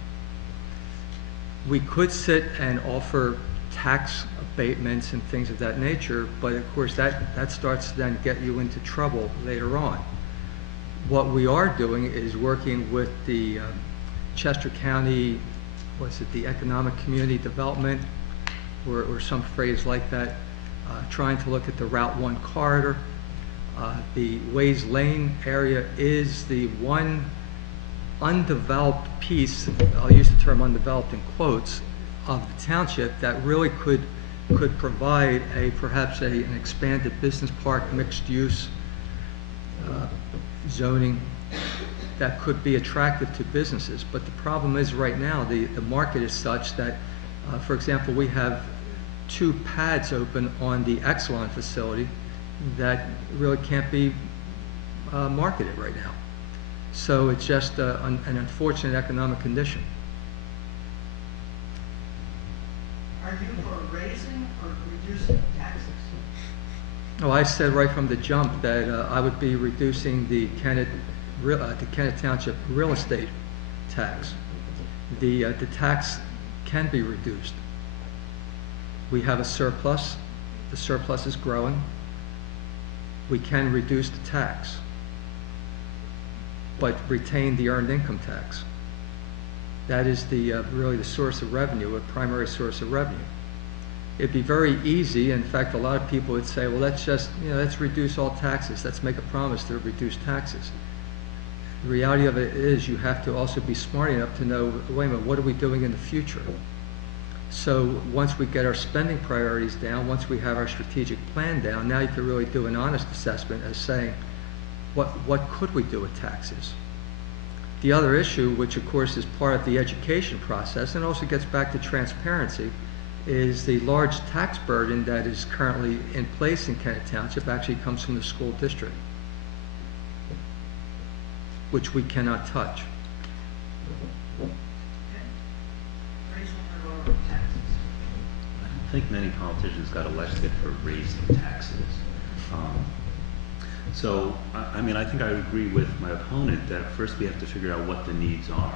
We could sit and offer tax abatements and things of that nature, but of course that starts to then get you into trouble later on. What we are doing is working with the Chester County, the Economic Community Development, or some phrase like that, trying to look at the Route 1 corridor. The Ways Lane area is the one undeveloped piece, I'll use the term undeveloped in quotes, of the township that really could provide perhaps an expanded business park, mixed use zoning that could be attractive to businesses. But the problem is right now the market is such that, for example, we have 2 pads open on the Exelon facility that really can't be marketed right now. So it's just an unfortunate economic condition. Are you for raising or reducing taxes? Oh, I said right from the jump that I would be reducing the Kennett Township real estate tax. The tax can be reduced. We have a surplus. The surplus is growing. We can reduce the tax, but retain the earned income tax. That is really the source of revenue, a primary source of revenue. It'd be very easy. In fact, a lot of people would say, well, let's reduce all taxes. Let's make a promise to reduce taxes. The reality of it is you have to also be smart enough to know, wait a minute, what are we doing in the future? So once we get our spending priorities down, once we have our strategic plan down, now you can really do an honest assessment as saying, what could we do with taxes? The other issue, which of course is part of the education process and also gets back to transparency, is the large tax burden that is currently in place in Kennett Township actually comes from the school district, which we cannot touch. Raising or lowering taxes? I don't think many politicians got elected for raising taxes. So, I mean, I think I would agree with my opponent that first we have to figure out what the needs are.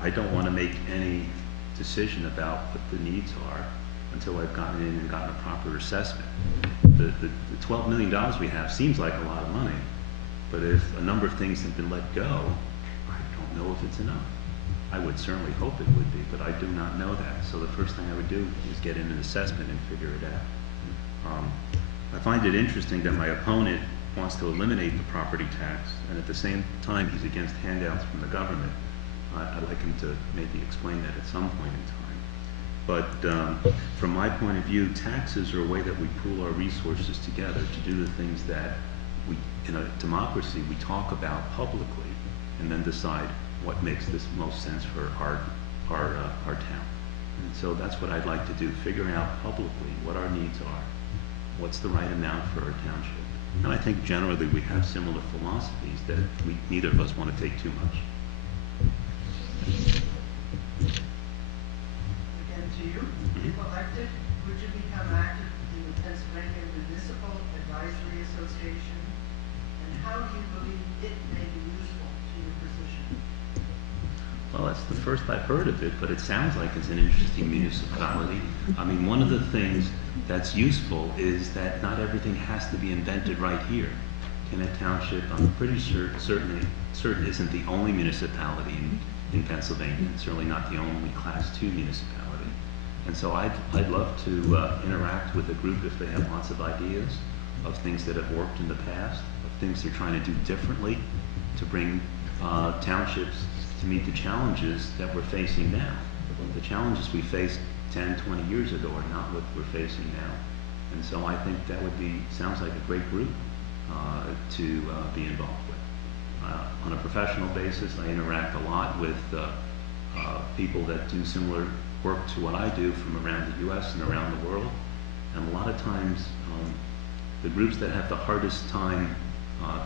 I don't want to make any decision about what the needs are until I've gotten in and gotten a proper assessment. The $12 million we have seems like a lot of money, but if a number of things have been let go, I don't know if it's enough. I would certainly hope it would be, but I do not know that. So the first thing I would do is get in an assessment and figure it out. I find it interesting that my opponent wants to eliminate the property tax, and at the same time he's against handouts from the government. I'd like him to maybe explain that at some point in time. But from my point of view, taxes are a way that we pool our resources together to do the things that we, in a democracy, we talk about publicly and then decide what makes the most sense for our town. And so that's what I'd like to do, figure out publicly what our needs are, what's the right amount for our township. And I think generally we have similar philosophies that neither of us want to take too much. Again, to you, if elected, would you become active in the Pennsylvania Municipal Advisory Association? it's the first I've heard of it, but it sounds like it's an interesting municipality. I mean, one of the things that's useful is that not everything has to be invented right here. Kennett Township, I'm pretty sure, certain isn't the only municipality in Pennsylvania, and certainly not the only Class 2 municipality. And so I'd love to interact with a group if they have lots of ideas of things that have worked in the past, of things they're trying to do differently to bring townships to meet the challenges that we're facing now. The challenges we faced 10, 20 years ago are not what we're facing now. And so I think that sounds like a great group to be involved with. On a professional basis, I interact a lot with people that do similar work to what I do from around the U.S. and around the world. And a lot of times, the groups that have the hardest time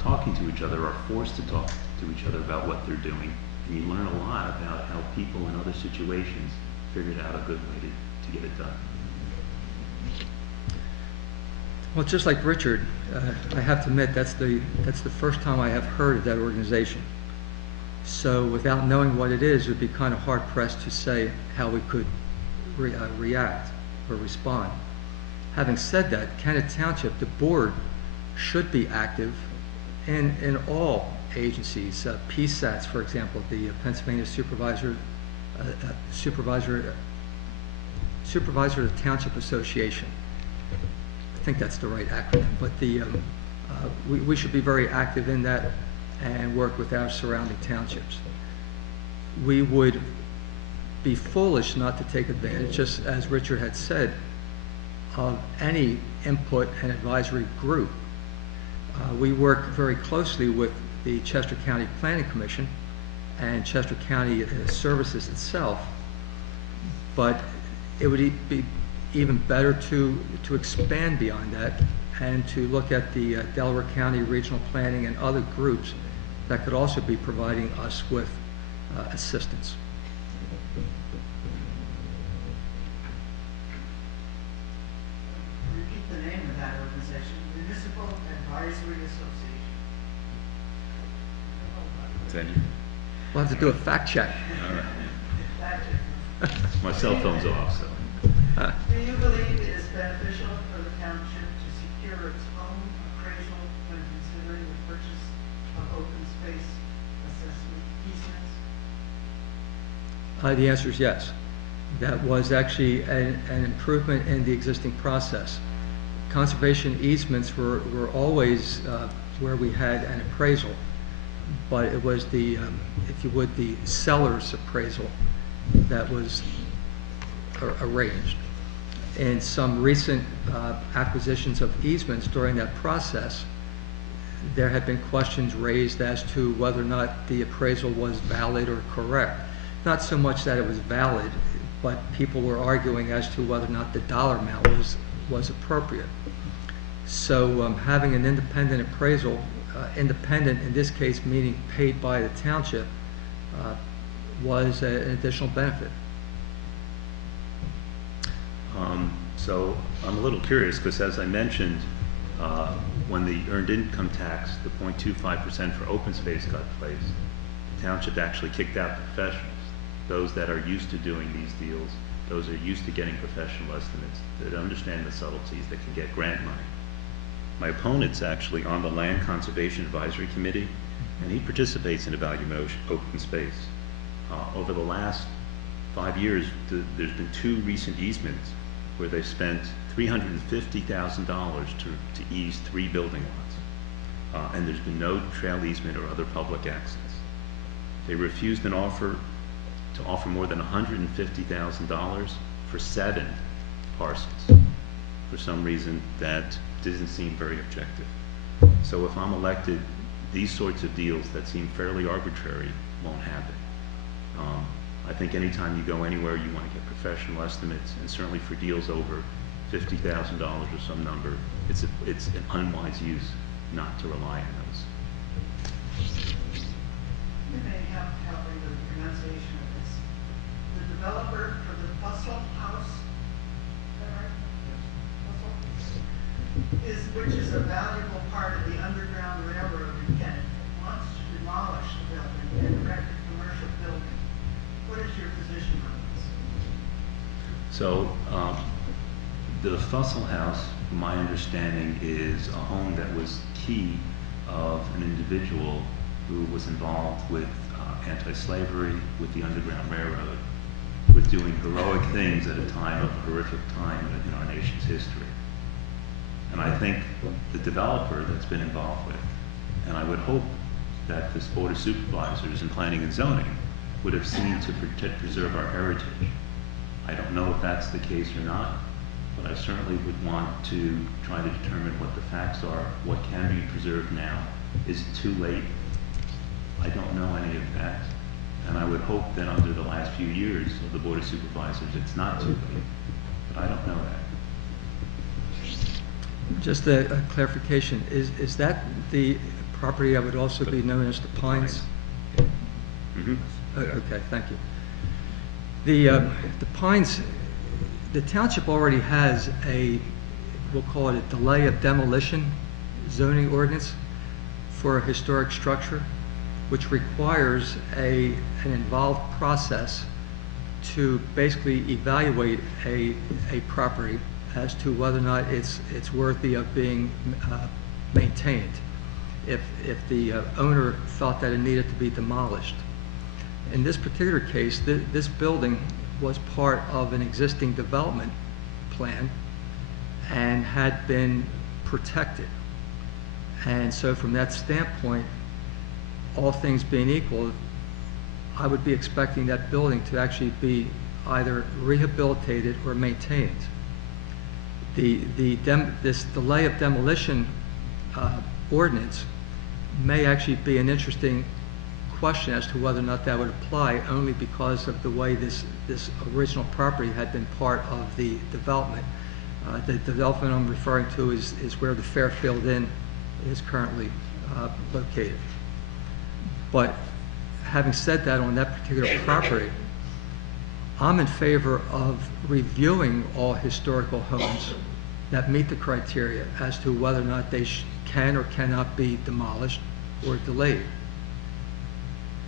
talking to each other are forced to talk to each other about what they're doing. And you learn a lot about how people in other situations figured out a good way to get it done. Well, just like Richard, I have to admit that's the first time I have heard of that organization. So without knowing what it is, it would be kind of hard pressed to say how we could react or respond. Having said that, Kennett Township, the board should be active in all agencies. PSATs, for example, the Pennsylvania Supervisor of the Township Association. I think that's the right acronym, but we should be very active in that and work with our surrounding townships. We would be foolish not to take advantage, just as Richard had said, of any input and advisory group. We work very closely with the Chester County Planning Commission and Chester County Services itself, but it would be even better to expand beyond that and to look at the Delaware County Regional Planning and other groups that could also be providing us with assistance. Repeat the name of that organization, Municipal Advisory Association. We'll have to do a fact check. All right. Fact check. My cell phone's off, so. Do you believe it is beneficial for the township to secure its own appraisal when considering the purchase of open space assessment easements? The answer is yes. That was actually an improvement in the existing process. Conservation easements were always where we had an appraisal, but it was the, if you would, the seller's appraisal that was arranged. In some recent acquisitions of easements during that process, there had been questions raised as to whether or not the appraisal was valid or correct. Not so much that it was valid, but people were arguing as to whether or not the dollar amount was appropriate. So having an independent appraisal, independent in this case meaning paid by the township, was an additional benefit. So I'm a little curious because, as I mentioned, when the earned income tax, the 0.25% for open space got placed, the township actually kicked out the professionals, those that are used to doing these deals, those that are used to getting professional estimates, that understand the subtleties, that can get grant money. My opponent's actually on the Land Conservation Advisory Committee, and he participates in evaluating open space. Over the last 5 years, there's been 2 recent easements where they spent $350,000 to ease 3 building lots. And there's been no trail easement or other public access. They refused an offer to offer more than $150,000 for 7 parcels. For some reason, that didn't seem very objective. So if I'm elected, these sorts of deals that seem fairly arbitrary won't happen. I think anytime you go anywhere, you want to get professional estimates, and certainly for deals over $50,000 or some number, it's an unwise use not to rely on those. You may have help in the pronunciation of this. The developer for the Fussell House, is that right? Yes. Which is a valuable part of the Underground Railroad in Kent, wants to demolish the building and erect a commercial building. So, the Fussell House, my understanding, is a home that was key of an individual who was involved with anti-slavery, with the Underground Railroad, with doing heroic things at a time of a horrific time in our nation's history. And I think the developer that's been involved with, and I would hope that this Board of Supervisors in Planning and Zoning would have seen to preserve our heritage. I don't know if that's the case or not, but I certainly would want to try to determine what the facts are, what can be preserved now. Is it too late? I don't know any of that. And I would hope that under the last few years of the Board of Supervisors, it's not too late. But I don't know that. Just a clarification, is that the property that would also be known as the Pines? Mm-hmm. Okay, thank you. The Pines, the township already has we'll call it a delay of demolition zoning ordinance for a historic structure, which requires an involved process to basically evaluate a property as to whether or not it's worthy of being maintained. If the owner thought that it needed to be demolished. In this particular case, this building was part of an existing development plan and had been protected. And so from that standpoint, all things being equal, I would be expecting that building to actually be either rehabilitated or maintained. This delay of demolition ordinance may actually be an interesting question as to whether or not that would apply, only because of the way this original property had been part of the development. The development I'm referring to is where the Fairfield Inn is currently located. But having said that, on that particular property, I'm in favor of reviewing all historical homes that meet the criteria as to whether or not they can or cannot be demolished or delayed.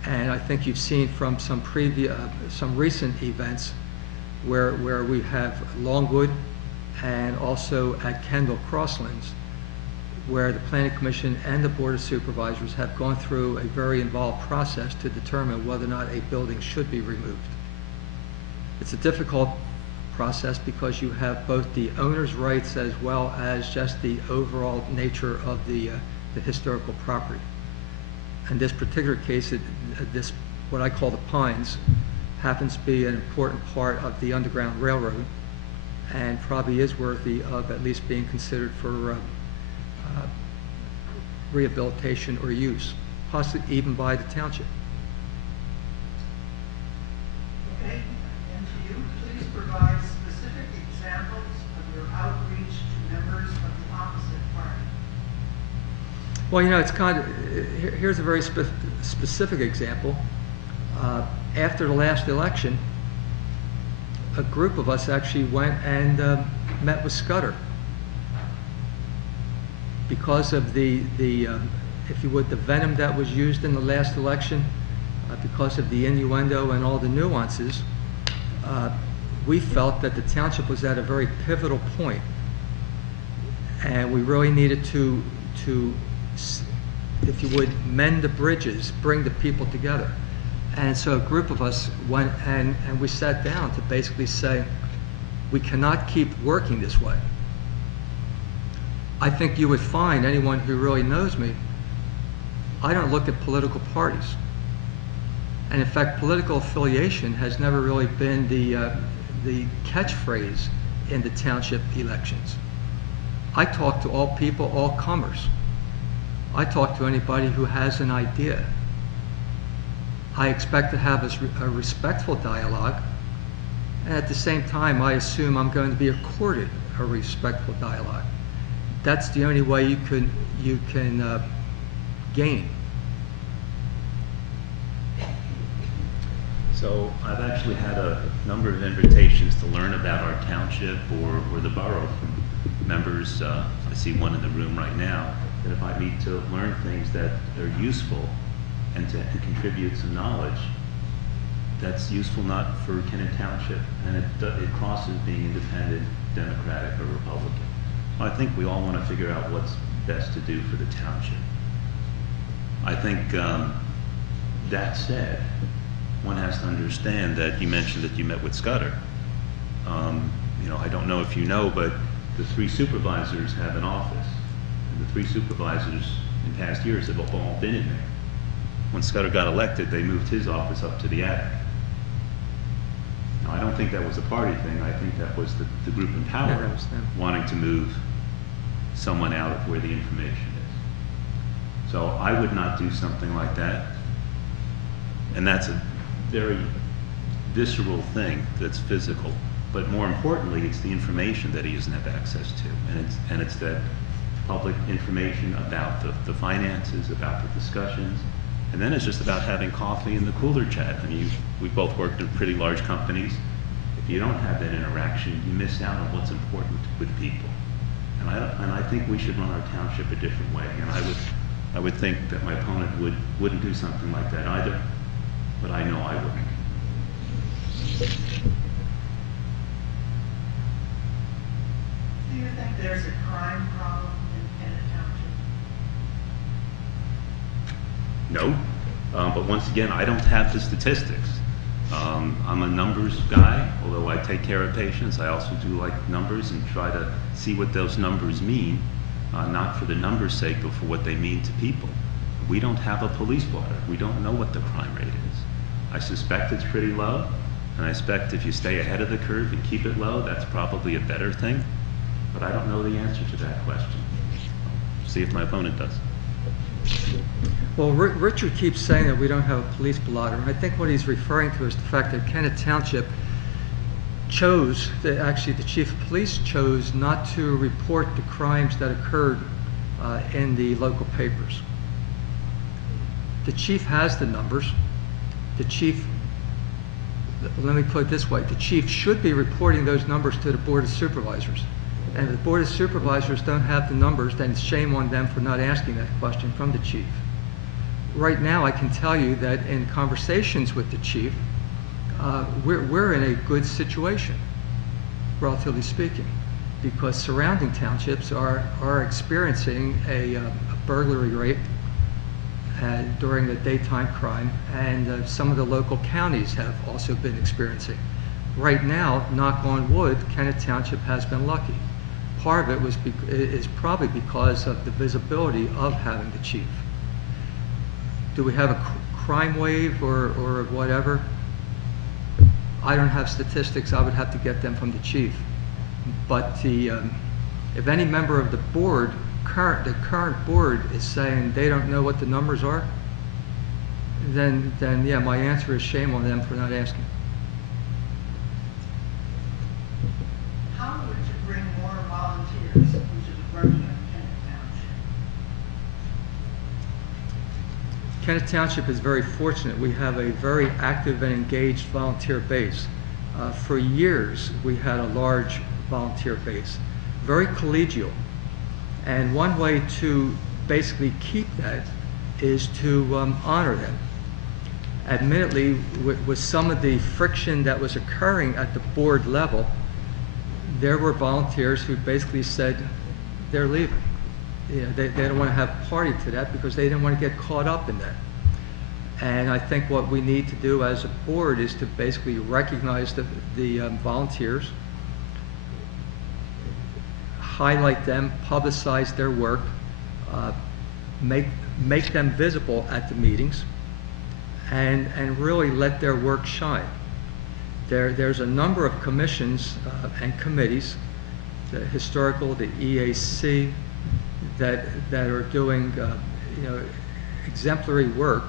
And I think you've seen from some recent events where we have Longwood and also at Kendall Crosslands, where the Planning Commission and the Board of Supervisors have gone through a very involved process to determine whether or not a building should be removed. It's a difficult process because you have both the owner's rights as well as just the overall nature of the historical property. In this particular case, this what I call the Pines happens to be an important part of the Underground Railroad and probably is worthy of at least being considered for rehabilitation or use, possibly even by the township. Okay, and to you, please provide specific examples of your outreach to members of the opposite party. Well, you know, it's kind of, here's a very specific example. After the last election, a group of us actually went and met with Scudder because of the if you would, the venom that was used in the last election, because of the innuendo and all the nuances. We felt that the township was at a very pivotal point, and we really needed to, if you would, mend the bridges, bring the people together. And so a group of us went and we sat down to basically say, we cannot keep working this way. I think you would find, anyone who really knows me, I don't look at political parties. And in fact, political affiliation has never really been the catchphrase in the township elections. I talk to all people, all comers. I talk to anybody who has an idea. I expect to have a respectful dialogue, and at the same time, I assume I'm going to be accorded a respectful dialogue. That's the only way you can gain. So I've actually had a number of invitations to learn about our township or the borough from members. I see one in the room right now that invite me to learn things that are useful and to contribute some knowledge. that's useful not for Kennett Township, and it crosses being independent, Democratic, or Republican. So I think we all want to figure out what's best to do for the township. I think that said, one has to understand that you mentioned that you met with Scudder. You know, I don't know if you know, but the 3 supervisors have an office. And the 3 supervisors in past years have all been in there. When Scudder got elected, they moved his office up to the attic. Now, I don't think that was a party thing. I think that was the group in power wanting to move someone out of where the information is. So I would not do something like that. And that's a very visceral thing that's physical. But more importantly, it's the information that he doesn't have access to. And it's that public information about the finances, about the discussions. And then it's just about having coffee and the cooler chat. I mean, we both worked in pretty large companies. If you don't have that interaction, you miss out on what's important with people. And I think we should run our township a different way. And I would think that my opponent wouldn't do something like that either. But I know I wouldn't. Do you think there's a crime problem in Kennett Township? No, but once again, I don't have the statistics. I'm a numbers guy, although I take care of patients. I also do like numbers and try to see what those numbers mean, not for the numbers' sake, but for what they mean to people. We don't have a police blotter. We don't know what the crime rate is. I suspect it's pretty low, and I expect if you stay ahead of the curve and keep it low, that's probably a better thing. But I don't know the answer to that question. See if my opponent does. Well, Richard keeps saying that we don't have a police blotter, and I think what he's referring to is the fact that Kennett Township chose, actually the chief of police chose not to report the crimes that occurred in the local papers. The chief has the numbers. The chief, let me put it this way, the chief should be reporting those numbers to the Board of Supervisors. And if the Board of Supervisors don't have the numbers, then shame on them for not asking that question from the chief. Right now, I can tell you that in conversations with the chief, we're in a good situation, relatively speaking, because surrounding townships are experiencing a burglary rate during the daytime crime, and some of the local counties have also been experiencing. Right now, knock on wood, Kennett Township has been lucky. Part of it is probably because of the visibility of having the chief. Do we have a crime wave or whatever? I don't have statistics. I would have to get them from the chief. But if any member of the board, the current board, is saying they don't know what the numbers are, then yeah, my answer is shame on them for not asking. How would you bring more volunteers into the working of Kennett Township? Kennett Township is very fortunate. We have a very active and engaged volunteer base. For years, we had a large volunteer base, very collegial. And one way to basically keep that is to honor them. Admittedly, with some of the friction that was occurring at the board level, there were volunteers who basically said they're leaving. You know, they don't want to have a party to that because they didn't want to get caught up in that. And I think what we need to do as a board is to basically recognize the volunteers, highlight them, publicize their work, make them visible at the meetings, and really let their work shine. There's a number of commissions and committees, the historical, the EAC, that are doing exemplary work,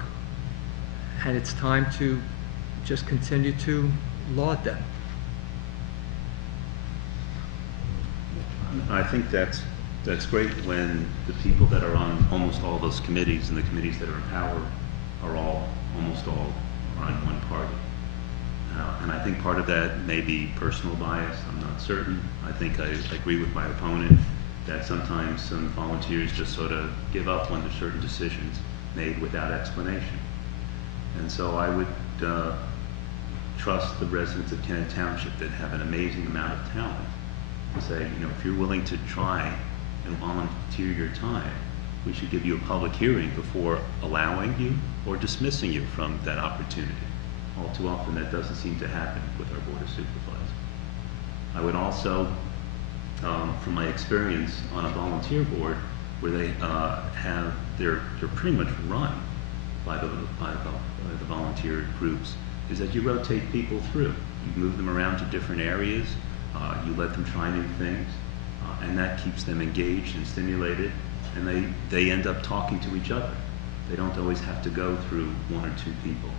and it's time to just continue to laud them. I think that's great when the people that are on almost all those committees and the committees that are in power are almost all on one party. And I think part of that may be personal bias. I'm not certain. I think I agree with my opponent that sometimes some volunteers just sort of give up when there's certain decisions made without explanation. And so I would trust the residents of Kennett Township that have an amazing amount of talent and say, you know, if you're willing to try and volunteer your time, we should give you a public hearing before allowing you or dismissing you from that opportunity. All too often that doesn't seem to happen with our Board of Supervisors. I would also, from my experience on a volunteer board, where they they're pretty much run by the volunteer groups, is that you rotate people through. You move them around to different areas, you let them try new things, and that keeps them engaged and stimulated, and they end up talking to each other. They don't always have to go through one or two people.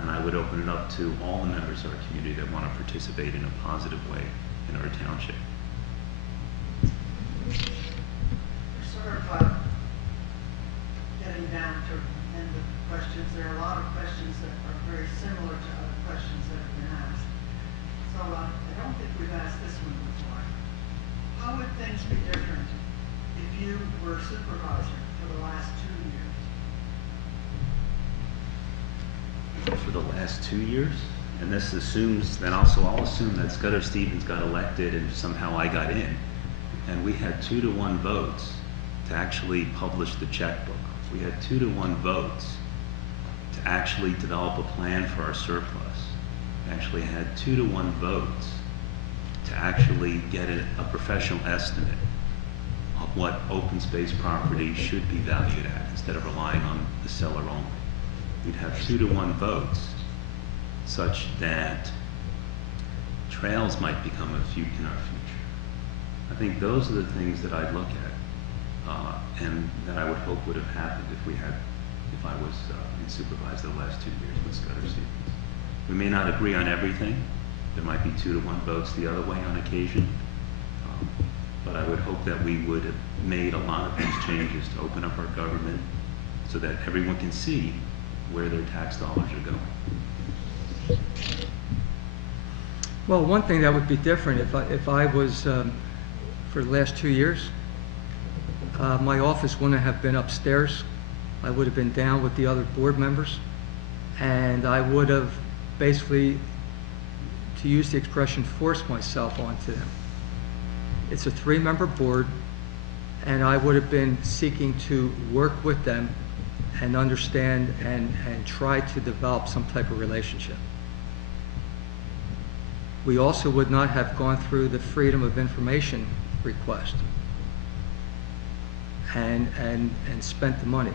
And I would open it up to all the members of our community that want to participate in a positive way in our township. We're sort of getting down to the end of questions. There are a lot of questions that are very similar to other questions that have been asked. So I don't think we've asked this one before. How would things be different if you were supervisor for the last 2 years? For the last 2 years, and this assumes, then also I'll assume that Scudder Stevens got elected and somehow I got in, and we had 2-to-1 votes to actually publish the checkbook. We had 2-to-1 votes to actually develop a plan for our surplus. We actually had 2-to-1 votes to actually get a professional estimate of what open space property should be valued at instead of relying on the seller only. We'd have 2-to-1 votes such that trails might become in our future. I think those are the things that I'd look at, and that I would hope would have happened if I was in supervisor the last 2 years with Scudder Stevens. We may not agree on everything. There might be 2-to-1 votes the other way on occasion, but I would hope that we would have made a lot of these changes to open up our government so that everyone can see where their tax dollars are going. Well, one thing that would be different if I was, for the last 2 years, my office wouldn't have been upstairs. I would have been down with the other board members, and I would have basically, to use the expression, forced myself onto them. It's a 3-member board, and I would have been seeking to work with them and understand and try to develop some type of relationship. We also would not have gone through the Freedom of Information request and spent the money.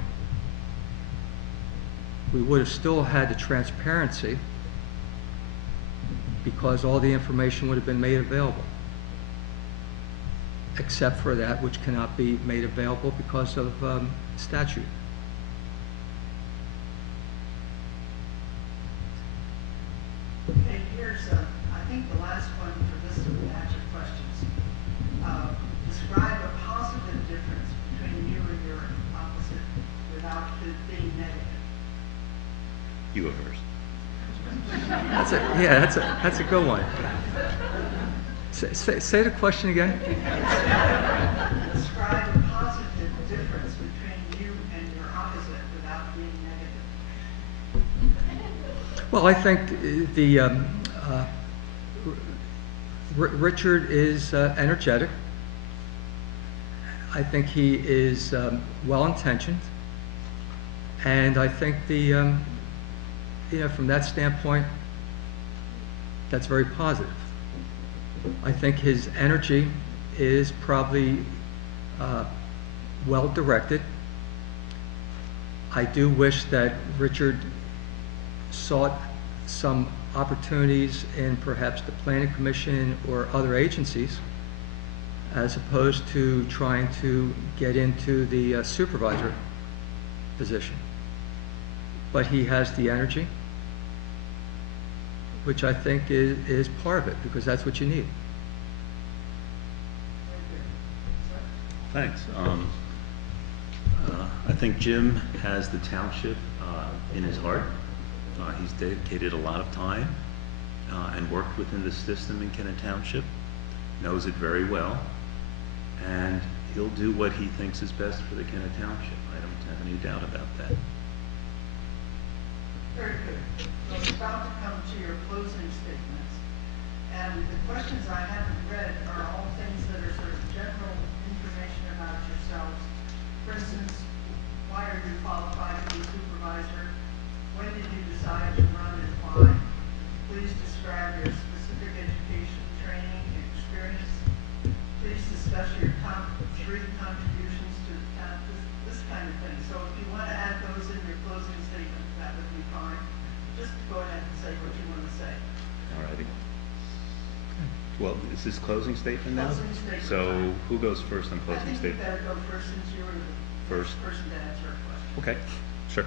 We would have still had the transparency because all the information would have been made available, except for that which cannot be made available because of statute. Okay, here's, I think the last one for this batch of questions. Describe a positive difference between you and your opposite without it being negative. You go first. That's a good one. Say the question again. Describe a positive difference between you and your opposite without being negative. Well, I think Richard is energetic. I think he is well-intentioned, and I think from that standpoint, that's very positive. I think his energy is probably well-directed. I do wish that Richard sought some opportunities in perhaps the Planning Commission or other agencies, as opposed to trying to get into the supervisor position. But he has the energy, which I think is part of it, because that's what you need. Thanks. I think Jim has the township in his heart. He's dedicated a lot of time and worked within the system in Kennett Township, knows it very well, and he'll do what he thinks is best for the Kennett Township. I don't have any doubt about that. Very good. about to come to your closing statements. And the questions I haven't read are all things that are sort of general information about yourselves. For instance, why are you qualified to be supervisor? When did you decide to run and why? Please describe your specific education, training, and experience. Please discuss your top 3 contributions to the town, this kind of thing. So if you want to add those in your closing statement, that would be fine. Just go ahead and say what you want to say. All righty. Well, is this closing statement now? Closing statement. So who goes first on I closing think you statement? better go first since you were the First. first person to answer a question. Okay, sure.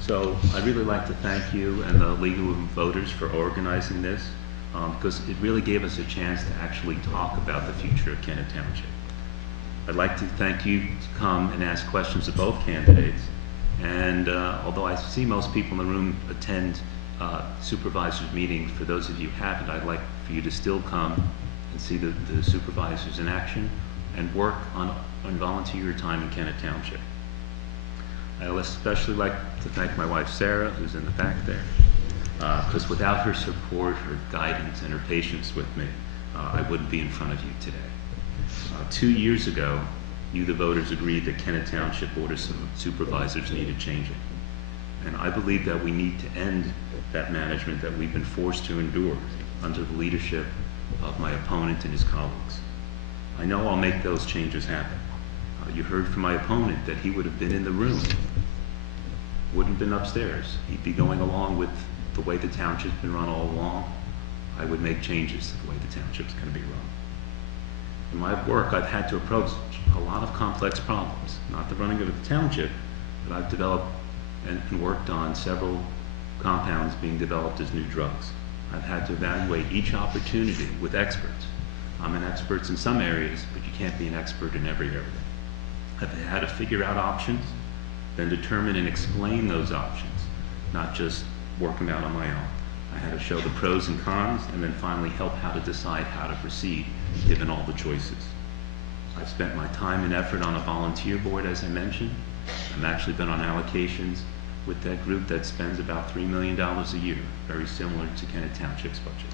So I'd really like to thank you and the League of Voters for organizing this, because it really gave us a chance to actually talk about the future of Kennett Township. I'd like to thank you to come and ask questions of both candidates. And although I see most people in the room attend supervisors meetings, for those of you who haven't, I'd like for you to still come and see the supervisors in action and work on volunteer your time in Kennett Township. I'd especially like to thank my wife Sarah, who's in the back there, because without her support, her guidance, and her patience with me, I wouldn't be in front of you today. 2 years ago, you, the voters, agreed that Kennett Township Board of Supervisors needed changing. And I believe that we need to end that management that we've been forced to endure under the leadership of my opponent and his colleagues. I know I'll make those changes happen. You heard from my opponent that he would have been in the room, wouldn't have been upstairs. He'd be going along with the way the township's been run all along. I would make changes to the way the township's going to be run. In my work, I've had to approach a lot of complex problems, not the running of the township, but I've developed and worked on several compounds being developed as new drugs. I've had to evaluate each opportunity with experts. I'm an expert in some areas, but you can't be an expert in every area. I've had to figure out options, then determine and explain those options, not just work them out on my own. I had to show the pros and cons, and then finally help how to decide how to proceed, given all the choices. I've spent my time and effort on a volunteer board, as I mentioned. I've actually been on allocations with that group that spends about $3 million a year, very similar to Kennett Township's budget.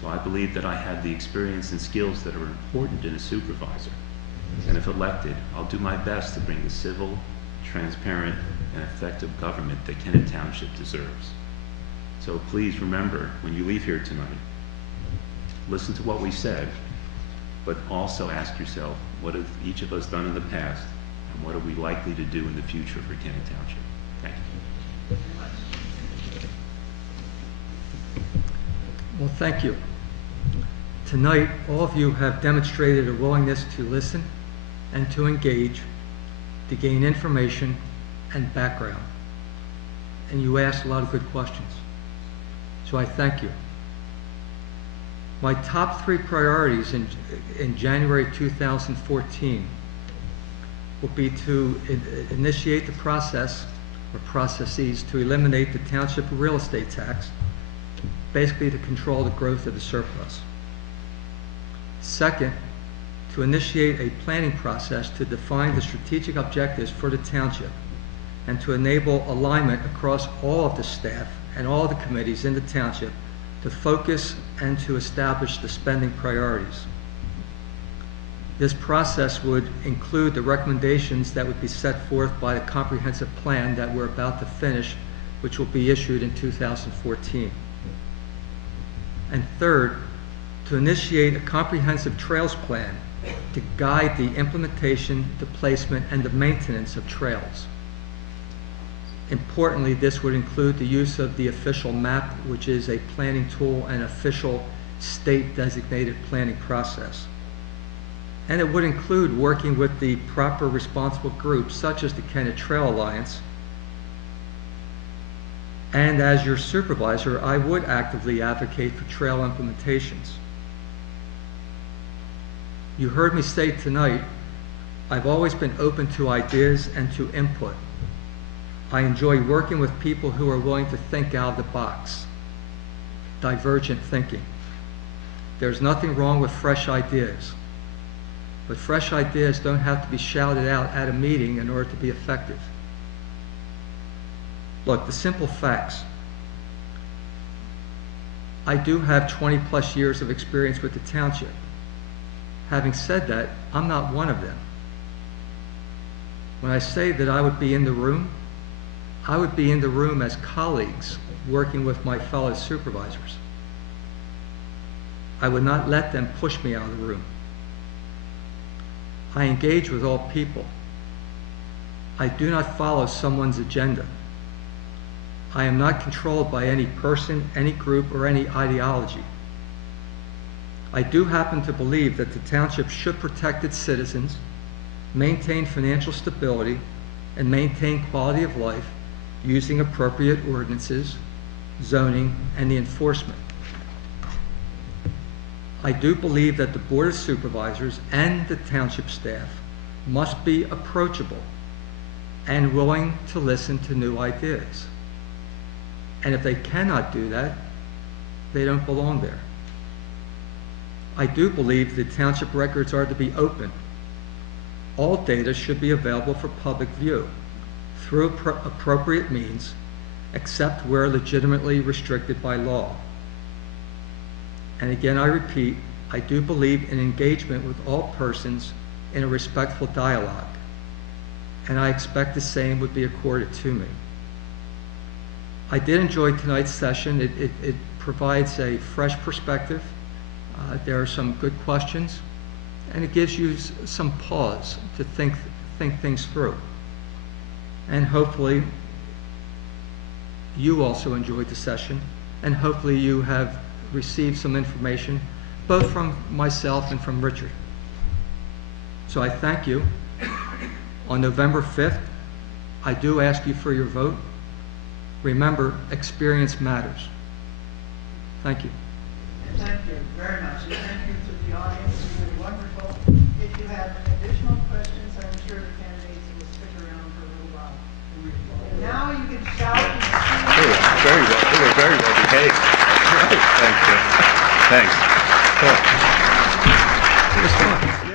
So I believe that I have the experience and skills that are important in a supervisor. And if elected, I'll do my best to bring the civil, transparent, and effective government that Kennett Township deserves. So please remember, when you leave here tonight, listen to what we said, but also ask yourself, what have each of us done in the past, and what are we likely to do in the future for Kennett Township? Thank you. Well, thank you. Tonight, all of you have demonstrated a willingness to listen and to engage, to gain information and background. And you asked a lot of good questions. So I thank you. My top 3 priorities in January 2014 will be to initiate the process or processes to eliminate the township real estate tax, basically to control the growth of the surplus. Second, to initiate a planning process to define the strategic objectives for the township and to enable alignment across all of the staff and all the committees in the township to focus and to establish the spending priorities. This process would include the recommendations that would be set forth by the comprehensive plan that we're about to finish, which will be issued in 2014. And third, to initiate a comprehensive trails plan to guide the implementation, the placement, and the maintenance of trails. Importantly, this would include the use of the official map, which is a planning tool and official state-designated planning process. And it would include working with the proper responsible groups, such as the Kennett Trail Alliance. And as your supervisor, I would actively advocate for trail implementations. You heard me say tonight, I've always been open to ideas and to input. I enjoy working with people who are willing to think out of the box, divergent thinking. There's nothing wrong with fresh ideas, but fresh ideas don't have to be shouted out at a meeting in order to be effective. Look, the simple facts. I do have 20-plus years of experience with the township. Having said that, I'm not one of them. When I say that I would be in the room, I would be in the room as colleagues working with my fellow supervisors. I would not let them push me out of the room. I engage with all people. I do not follow someone's agenda. I am not controlled by any person, any group, or any ideology. I do happen to believe that the township should protect its citizens, maintain financial stability, and maintain quality of life using appropriate ordinances, zoning, and the enforcement. I do believe that the Board of Supervisors and the township staff must be approachable and willing to listen to new ideas. And if they cannot do that, they don't belong there. I do believe the township records are to be open. All data should be available for public view through appropriate means, except where legitimately restricted by law. And again, I repeat, I do believe in engagement with all persons in a respectful dialogue, and I expect the same would be accorded to me. I did enjoy tonight's session. It provides a fresh perspective. There are some good questions, and it gives you some pause to think things through. And hopefully, you also enjoyed the session, and hopefully you have received some information, both from myself and from Richard. So I thank you. On November 5th, I do ask you for your vote. Remember, experience matters. Thank you. And thank you very much. And thank you to the audience. You've been wonderful. If you have additional questions, I'm sure the candidates will stick around for a little while. And now you can shout. They were very well behaved. Thanks. Thanks. It was fun.